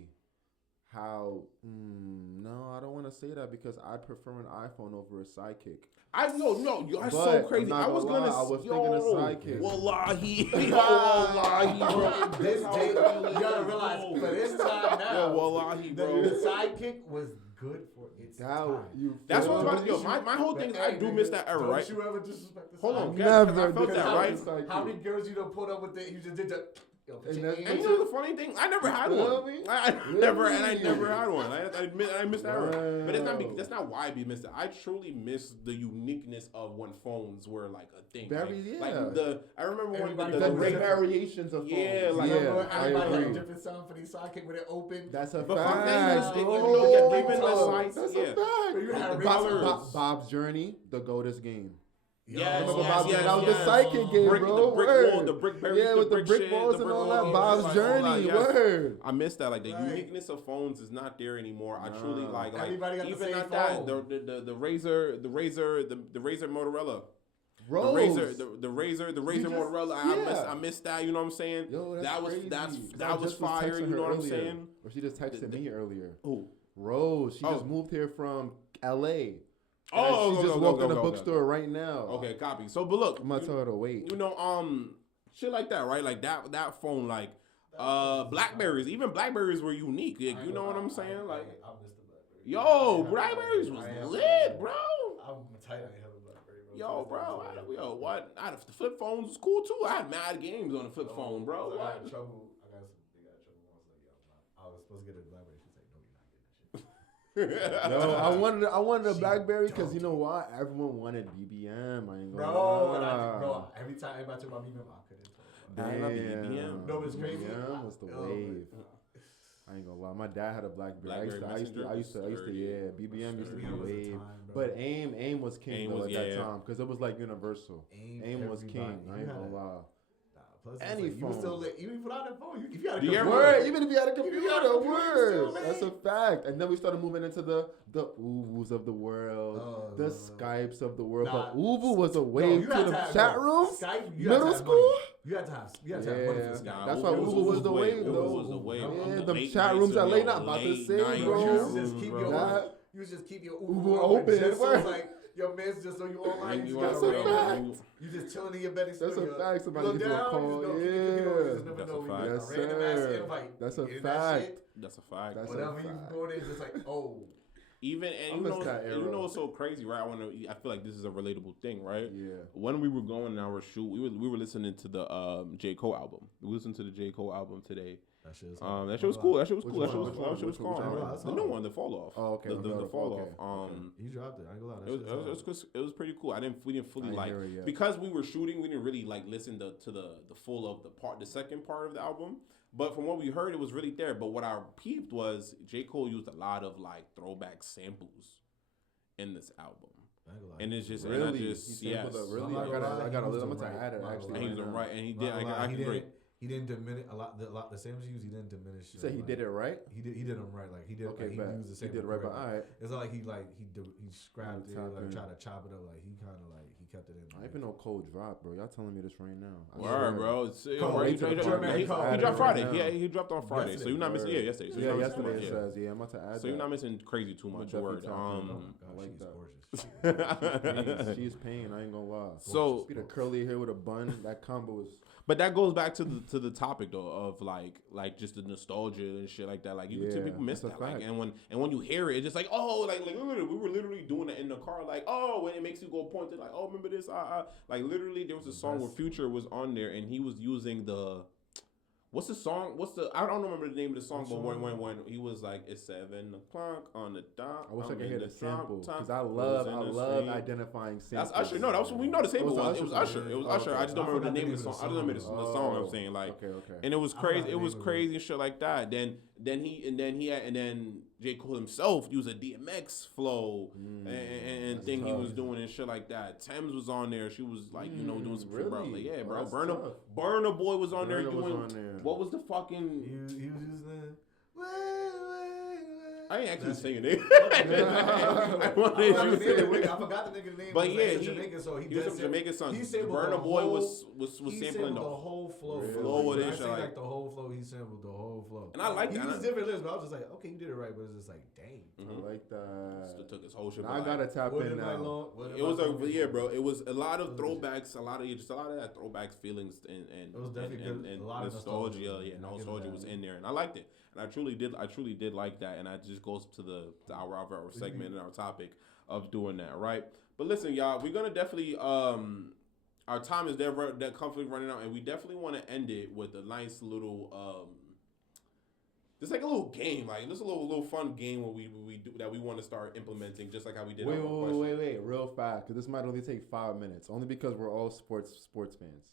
how. No, I don't want to say that because I prefer an iPhone over a Sidekick. I no, you're But so I'm crazy. not I was gonna gonna. lie, I was thinking of Sidekick. Wallahi, wallahi, bro. This day, you gotta realize for this time now, Yo, wallahi, the bro. sidekick was good for It's That time. you. That's feel what I'm about to. me? Yo, my whole thing is I do miss that era, right? Don't you ever disrespect this? Hold on, time. guys, 'cause I Never felt did that, that. right? It's like How you. many girls you done put up with that? You just did the. Yo, put And your then- And hands you know the funny thing, I never had Feel one. me? I never had one. I missed that era. Wow. But that's not why I missed it. I truly miss the uniqueness of when phones were like a thing. Very, like yeah. I remember when Everybody the The fucking great Razor. variations of phones. Yeah, like- Remember, I everybody had a agree. different sound for the sidekick with it open. That's a But fact. fuck that, bro. you look at even the Bro, sites, That's yeah. a fact. You had Bob's- Bob's Journey, the GOATest game. Yes, Remember yes, Bob's yes, That was yes. the sidekick game, Brick, bro. the brick Word. wall, the brick berries, Yeah, with the brick shit, walls the and brick all walls, that. Bob's like, all Journey. that, yes. Word. I miss that. Like the Right. uniqueness of phones is not there anymore. I truly Nah. like Everybody got the even same at that phone. the Razor the Razor Motorola. Rose. The Razor just- Motorola. yeah. I missed that. You know what I'm saying? Yo, that's that was crazy. 'Cause I that was just fire. texting You her know what I'm earlier. saying? Or she just texted me earlier. Who? Rose. She Oh. just moved here from LA. Oh, she okay, just okay, walked in okay, the okay, bookstore right now. Okay, copy. So, but look, I'm gonna tell her to wait. you know, shit like that, right? Like that phone, like Blackberries. Even Blackberries were unique. Like, you know what I'm saying? Like, I missed the Blackberry. yo, Blackberries was lit, bro. I'm tight. I ain't have a Blackberry, bro. Yo, bro, what? The flip phones was cool too. I had mad games on the flip phone, bro. I got What? in trouble. I got some big ass trouble. I was like, yo, I was supposed to get a Blackberry. She's like, no, you're not getting that shit. Yo, I wanted a She BlackBerry because don't. you know what? Everyone wanted BBM. I ain't gonna Bro, lie. every time everybody talk about BBM, I couldn't talk I about it. love Damn. BBM. No, it's crazy. BBM was the Oh, wave. I ain't gonna lie. My dad had a BlackBerry. I used to, yeah. BBM used to be BBM was the wave. time, bro. But AIM was king AIM though was- at that yeah. time because it was like universal. AIM was king. everybody. I You ain't had gonna a- lie. Nah, plus Any it's like, you was phone. still lit. Even without that phone, if you had a Yeah, computer, Word, even if you had a Even if computer, you had a computer, you word. still That's a late. fact. And then we started moving into the Ubus of the world, Oh, the no. Skypes of the world. Nah, but Ubu was a No, wave you to had the have- chat no, rooms. Skype, you middle had to have school? money. You had to have money for Yeah. Skype. Nah, That's Ubu- why Ubu Ubu was the wave. wave, Ubu though. was the wave. Yeah, I'm the them late chat nights rooms and at late yo, night about to late say, night bro. chat You rooms, just keep bro. your That- you just keep your Ubu Uber open, open. Just so word. it's like your man's just so you online. You That's just a got fact. You just chilling in your bed. That's a fact. Somebody you give go you a down, call. you just know, keep your computer, you just never That's know a when fact. you Yes, get a random ass sir. invite. That's You a get in that fact. shit, That's a fact. That's a whatever you fact. go there, it's just like, oh. Even I and miss that era. you know what's so crazy, right? I feel like this is a relatable thing, right? Yeah. When we were going in our shoot, we were listening to the J. Cole album. We listened to the J. Cole album today. That shit is That shit was cool. That shit was Which cool. That shit one? was Which cool. one? That shit was Which one? calm. Which one? The new one, the fall off. Oh, okay. The fall okay. off. He dropped it. I ain't gonna lie. That It was, shit it, was, it, was, it was pretty cool. We didn't fully I like hear it yet. because we were shooting. We didn't really like listen to the full of the second part of the album. But from what we heard, it was really there. But what I peeped was J. Cole used a lot of like throwback samples in this album, I ain't gonna lie. and it's just Really? and I He just sampled yes. a really? I'm not I gonna lie, gotta. he was I'm the gonna right- add it not actually. gonna And he was lie. right, and he Not did. gonna lie, I can agree. He didn't diminish a lot. The samples he used, he didn't diminish. You said he did it right. He did them right. Like he did. Okay, like, bet. he used the He same. did it right, but all right. It's not like he scrapped it, Tap like in. tried to chop it up. Like he kind of like he kept it in. I even know Cole dropped, bro. Y'all telling me this right now. I Word, swear. bro. It's, Cole, bro, he dropped- he dropped Friday. Yeah, he dropped on Friday. Yesterday. So you're not missing. Yeah, yesterday. So Yeah, you're not missing too yesterday it much, yeah. says. Yeah, I'm about to add So you're that. not missing crazy too much. definitely Word. tap in. Oh my I God, like she's that. gorgeous. She's paying. I ain't gonna lie. So, Be the curly hair with a bun. That combo was. but that goes back to the topic though of like just the nostalgia and shit like that. Like you can see Yeah, people miss that's a that. Like fact. and when you hear it, it's just like oh like literally, we were literally doing it in the car. Like oh when it makes you go point to like oh remember this like literally there was a song where Future was on there and he was using the. What's the song? I don't remember the name of the song, but when he was like, it's 7 o'clock on the dot. I wish I I'm could in hear the the sample top, because I clothes in love the street. identifying samples. That's Usher. No, that was we know the sample Oh, was. It was Usher. It was Oh, Usher. okay. I just don't I remember the forgot name of the song. I don't remember the Oh, song. I'm saying like, okay. and it was I crazy. forgot It the was name of it. crazy and shit like that. Then J. Cole himself used a DMX flow and that's thing he tough. was doing and shit like that. Thames was on there. She was like doing some shit, bro. really? Like, yeah, Oh, bro. that's Burna tough. Burna Boy was on there Burna was doing on there. what was the fucking. He was using. I ain't actually singing it. I I wanted you to say it. I forgot the nigga's name. But He's yeah, like he Jamaican, so He was does from it- Jamaican son. He sampled Burna the Boy whole- was He sampling sampled the the whole flow. Really? flow of When I this say shit. like Like, the whole flow, he sampled the whole flow. and I like He that. used different lyrics, but I was just like, okay, you did it right, but it's just like, dang. I like that. Still took his whole shit. Now but I like, gotta tap What in am I now. long? What am It was I long yeah, for? bro. It was a lot of It was throwbacks, a lot of that throwbacks feelings and It was definitely good. and A lot of nostalgia. nostalgia. Yeah, I'll give it nostalgia that. was in there, and I liked it. And I truly did like that. And I just just goes to our segment and our topic of doing that, right? But listen, y'all, we're gonna definitely our time is that comfortably running out, and we definitely want to end it with a nice little just like a little game, like just a little fun game where we do that we want to start implementing, just like how we did. Wait, real fast, because this might only take 5 minutes, only because we're all sports fans.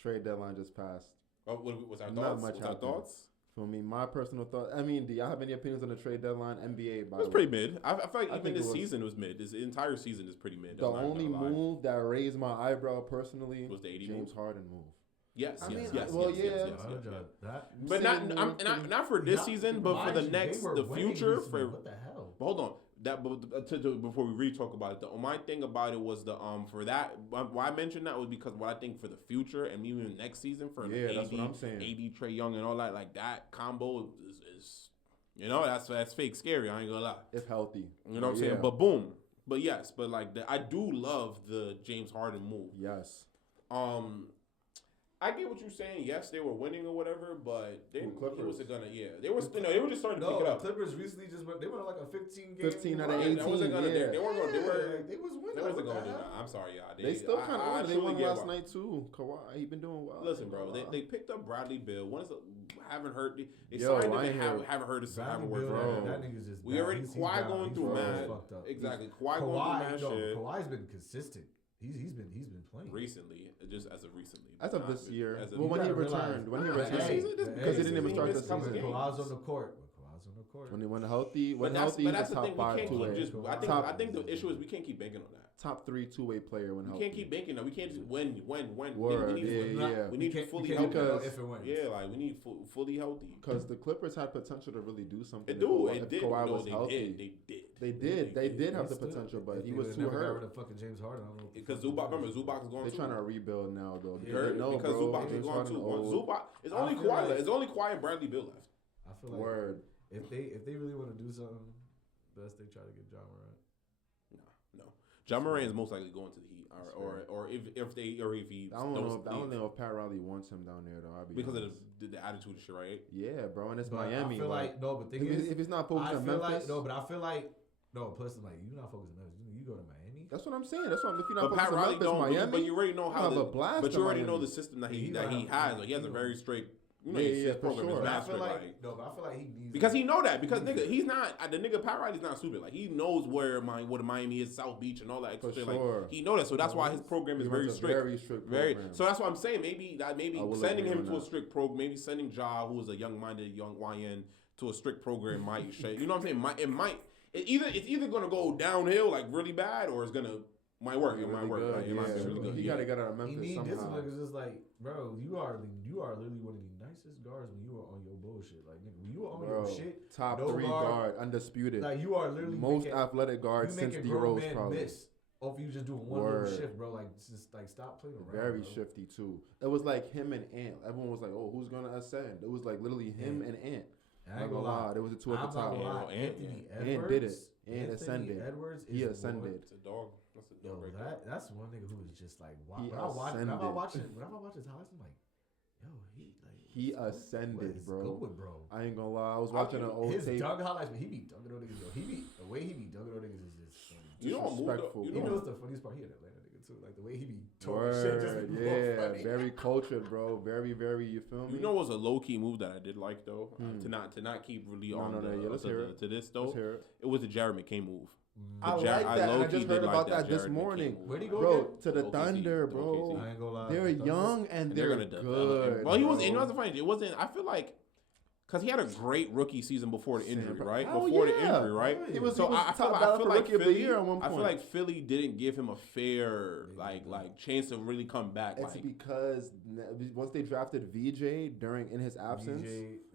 Trade deadline just passed. Oh, what's our Not thoughts? much What's our happened. thoughts? For me, my personal thought. I mean, do y'all have any opinions on the trade deadline? NBA, by It was the pretty way. mid. I feel like I even think it this was- season was mid. This entire season is pretty mid. The I'm not only gonna lie. move that raised my eyebrow personally Was the AD James move? Harden move. Yes, I yes, mean, yes, well, yes, yeah. yes, yes, yes, yes. That But Saying not for this Not- season, but for the mind you, next, they were the winning future. recently. For What the hell? but hold on, before we really talk about it, my thing about it was the for that. Why I mentioned that was because what I think for the future and even next season for Yeah, that's AD, what I'm saying. AD, Trae Young, and all that, like that combo is that's fake scary. I ain't gonna lie. If healthy. You know what I'm saying? But boom. But yes, but like I do love the James Harden move. Yes. I get what you're saying. Yes, they were winning or whatever, but they Clippers. wasn't gonna. Yeah, they were just starting to pick No, it the up. Clippers recently just went. They went on like a 15 game. 15 out of run. 18. That wasn't gonna. yeah. They weren't gonna. They were. They was winning. They wasn't What gonna the do hell? that. I'm sorry, y'all. They still kind of won. They truly won get last why. night too. Kawhi, he been doing well. Listen, bro. They picked up Bradley Bill. Haven't heard. They Yo, signed him. I and ain't haven't heard- heard this. Bradley Haven't worked Beal, for him. bro. that nigga's just We bad. already He's Kawhi down. going He's through real mad. fucked up. Exactly. Kawhi going Kawhi, through mad shit Kawhi's been consistent. He's been playing. recently. Just as of recently. As of Not this year. as of- Well, when he gotta realize- returned. When he Nah, returned. season, this- Because he didn't even he start the missed a couple season. games. Kawhi's on the court. Kawhi's on the court. When he went healthy, But that's he's a the top thing. We 5 can't keep two-way. just. I think the issue is we can't keep banking on that. Top 3 two-way player when We healthy. can't keep banking on. We can't just when. Word, we need yeah. we need can't- fully you healthy. can't know Because- if it wins. Yeah, like we need fully healthy. Because the Clippers had potential to really do something. It if do. Kawhi- It if did. Kawhi No, was they healthy. did. They did. They did have He the still- potential, but if he they was would've too never got hurt. rid of fucking James Harden. I don't know what the Because fuck Zubac, he remember was. Zubac is going They're too. trying to rebuild now, though. You heard? No, Because bro. Zubac is James going Harden too. old. Zubac. It's I only feel Kawhi. like- It's only Kawhi and Bradley Bill left. I feel like Word. if they really want to do something, best they try to get John Morant. No. John Moran is most likely going to the Heat, or if he I don't know if Pat Riley wants him down there, though. I'll be because of honest. the attitude and shit, right? Yeah, bro, and it's But Miami. I feel like, like no, but thing if it's not focused I on feel Memphis, like no, but I feel like no. Plus, like you're not focused on Memphis. You go to Miami. that's what I'm saying. That's what if you're not But Pat focused on Riley Memphis, don't. Miami, But you already know how. have a blast But you in already know Miami. the system that He he gonna has. have- Like he has a he very strict. You know, Yeah, his yeah, for program is sure. But I mad feel strict. like Like, no, but I feel like he needs because he know that because nigga he's not the nigga Pat Riley's not stupid. Like he knows what Miami is, South Beach and all that extra For shit. sure. Like he know that, so that's why his program is He very runs a strict. Very strict program. So that's what I'm saying. Maybe I will sending agree him on to a that. strict program, maybe sending Ja, who is a young-minded young YN, to a strict program might shake. You know what I'm saying? It's either gonna go downhill like really bad or might work. It might Really work. good, Like, it might be yeah. really good. He Yeah. gotta get out of He Memphis need somehow. discipline because it's like, bro, you are literally one of the nicest guards when you are on your bullshit. Like nigga, when you are on Bro, your shit, top no 3 guard, undisputed. like you are literally Most making, athletic guard you since make a D grown Rose man probably. miss off you just doing one Word. little shift, bro. Like just like stop playing around. Very bro. shifty too. It was like him and Ant. Everyone was like, "Oh, who's gonna ascend?" It was like literally him and Ant. I ain't gonna lie. There was the two at I'm the not top. gonna lie. Yeah, Anthony Ant Edwards did it. Ant Anthony ascended. Edwards He is ascended. It's a dog. That's a Yo, dog right there. that's one nigga who is just like wow. He When I watch his ascended. highlights, I'm like, yo, He what ascended, is bro. going, bro. I ain't gonna lie. I was watching an old His tape. dunk highlights, but he be dunking on niggas. Yo, the way he be dunking on niggas is just. You know what moved up? Disrespectful. You You know know what's the funniest part? He an Atlanta nigga too. Like the way he be talking shit just Word, be more yeah, funny. very cultured, bro. Very, very. You feel me? You know what's a low key move that I did like though? Hmm. To not keep really No, on no, no, the, yeah, let's to, hear the- it. to this Let's though. hear it. It was the Jared McCain move. I The like Jar- that. I I low-key just did heard like about that that this Jared McCain morning. move. Where'd he go Bro, again? to the OKC, Thunder, to bro. OKC. I ain't gonna lie. They're young and And they're gonna develop good. him. Well, he was. bro. And you know what's funny? It wasn't. I feel like because he had a great rookie season before the injury, Sam, right? hell Before the yeah. injury, right? He was, So he was I top feel ballot for like rookie of the Philly. year at one I point. feel like Philly didn't give him a fair like chance to really come back. It's Like because once they drafted VJ in his absence,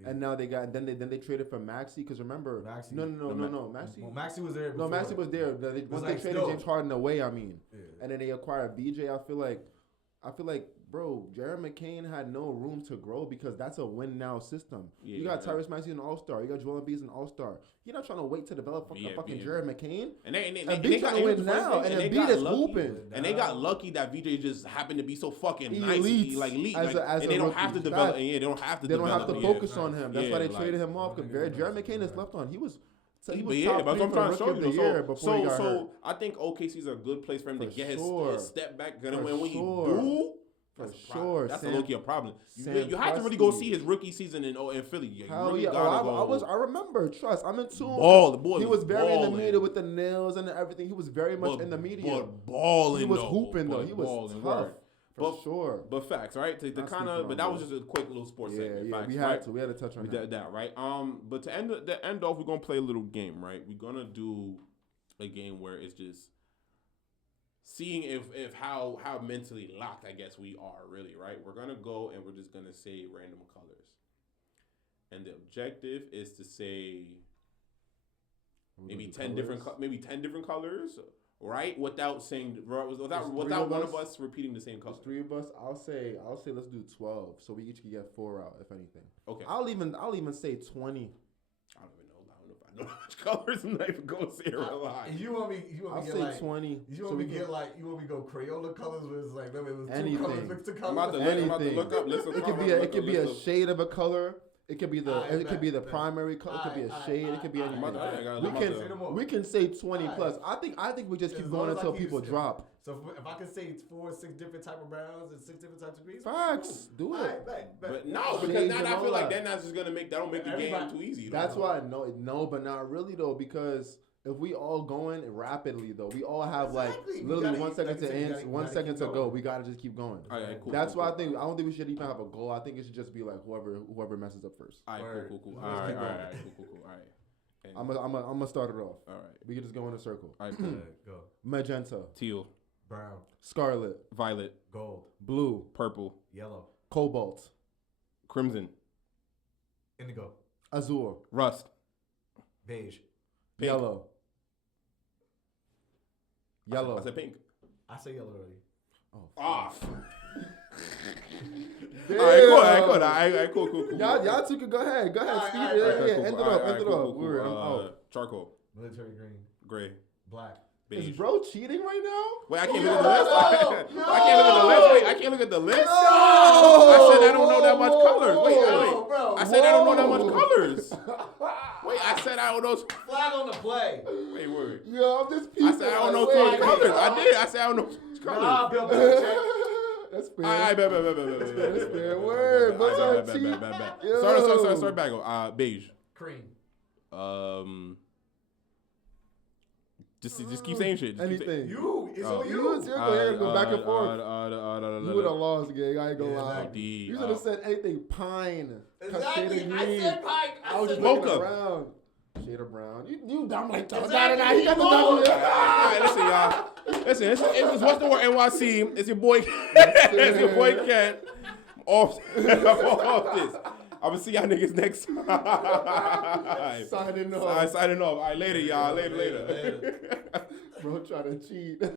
and now they traded for Maxey. Because remember, Maxey. no, Maxey. Well, Maxey was there. No, before. Maxey was there. Once they like traded still- James Harden away, I mean, Yeah. and then they acquired VJ. I feel like, bro, Jared McCain had no room to grow because that's a win now system. Yeah, you got yeah. Tyrese Maxey an All-Star. You got Joel Embiid an All-Star. You're not trying to wait to develop Yeah, fucking yeah. Jared McCain. and they Embiid got trying to win the first now, thing, and they Embiid got is lucky. hooping. And they got lucky that VJ just happened to be so fucking nice, Elite. like elite, As like, a- as and a they don't rookie. have to develop. Fact. And yeah, they don't have to. They don't have to develop, yeah. focus on him. That's Yeah, why they like- traded him off. One Because nigga Jared was McCain is right. left on. He was So he But was yeah, top but 3 that's what I'm for trying to rookie show of the you. year before he got hurt. I think OKC's a good place for him to For get his sure. step back. For And when sure. you do, For that's sure. That's Sam- a low-key a problem. Sam You have to really go Presti. see his rookie season in Philly. You Hell really yeah! Oh, gotta go. I remember. Trust. I'm in tune. Ball, the boy He was very in the balling. media with the nails and everything. He was very much in the media. But balling, He was though. hooping though. But He was balling, tough. word. For But- sure. But facts, right? To Not kind sleeping of, on but that was that. just a quick little sports Yeah, segment. yeah. Facts, We right? had to. We had to touch on We that. did that, right? But to end off, we're gonna play a little game, right? We're gonna do a game where it's just seeing if how mentally locked, I guess, we are really, right? We're gonna go and we're just gonna say random colors, and the objective is to say maybe 10 different colors, right? Without saying without one of us repeating the same color. There's 3 of us. I'll say let's do 12, so we each can get 4 out, if anything. Okay. I'll even say 20. I don't even know. I don't know if I know how much colors. I'm not even gonna say a lot. And you want me I'll to get say like 20. you want me to get like you want me to go Crayola colors where it's like remember it was 2 Anything. colors mixed to I'm about colors. to Anything. look up. Listen, It could be a shade of a color. It could be the Alright, it could be the bet. primary color. It could be a Alright, shade. It could be alright, anything. alright. We can say 20 Alright. plus. I think we just keep As going long as I until keep people saying- drop. So if I can say 4 or 6 different type of browns and 6 different types of greens, Facts. Do it. Alright, bet. But no, Shades because now and I all feel like that. that's just gonna make that'll make the game Everybody- too easy. That's why no, but not really though, because if we all going rapidly though, we all have Exactly. like We literally gotta 1 eat- second like you to said, you end, gotta- 1 gotta second keep to go. going. We gotta just keep going. All right, cool. That's cool, why cool. I don't think we should even have a goal. I think it should just be like whoever messes up first. All right, Word. cool. Let's All right, keep going. cool. All right. And- I'm gonna start it off. all right. We can just go in a circle. All right, cool. Go. Magenta, Teal, Brown, scarlet, violet, gold, blue, purple, yellow, cobalt, crimson, indigo, azure, rust, beige. pink. yellow, yellow. I said pink. I say yellow already. Off. Damn. All right, cool. Y'all two can go ahead. Alright, Speed alright, it. alright, Yeah, cool, end it cool. off. All End right, it cool, off. cool, We're cool. I'm out. Charcoal, Military green, gray, black. Is beige. bro cheating right now? Wait, I can't look at the list. No, I can't look at the list. Wait, I can't look at the list. No. I said I don't know that much colors. Wait. Bro, I said I don't know that Whoa. much colors. Wait, I said I don't know. flag on the play. Wait, word. Yo, I'm just I peeping. said I don't know Wait. too much colors. I did. I said I don't know too much Nah, colors. Bill Belichick. That's fair. All right, bet. That's fair. Word, but All trying to right, cheat. bet. Yo. Start back on. Beige. Cream. Just keep saying shit. Just keep saying- Anything. It's Oh. on You you. was here. Go ahead and go back and forth. You You would have lost, gang. I ain't gonna Yeah, lie. exactly. You should have said anything. Pine. Exactly. Shade of I green. said pike. I was just Mocha. looking around. Shade of brown. You dumb like that. Exactly. He got the All double. right, listen, y'all. Listen, it's What's the Word NYC. It's your boy. It's your boy Kent. Off this. I'm gonna see y'all niggas next time. Signing All right, off. signing off. All right, later, y'all. Later. Later. Bro trying to cheat.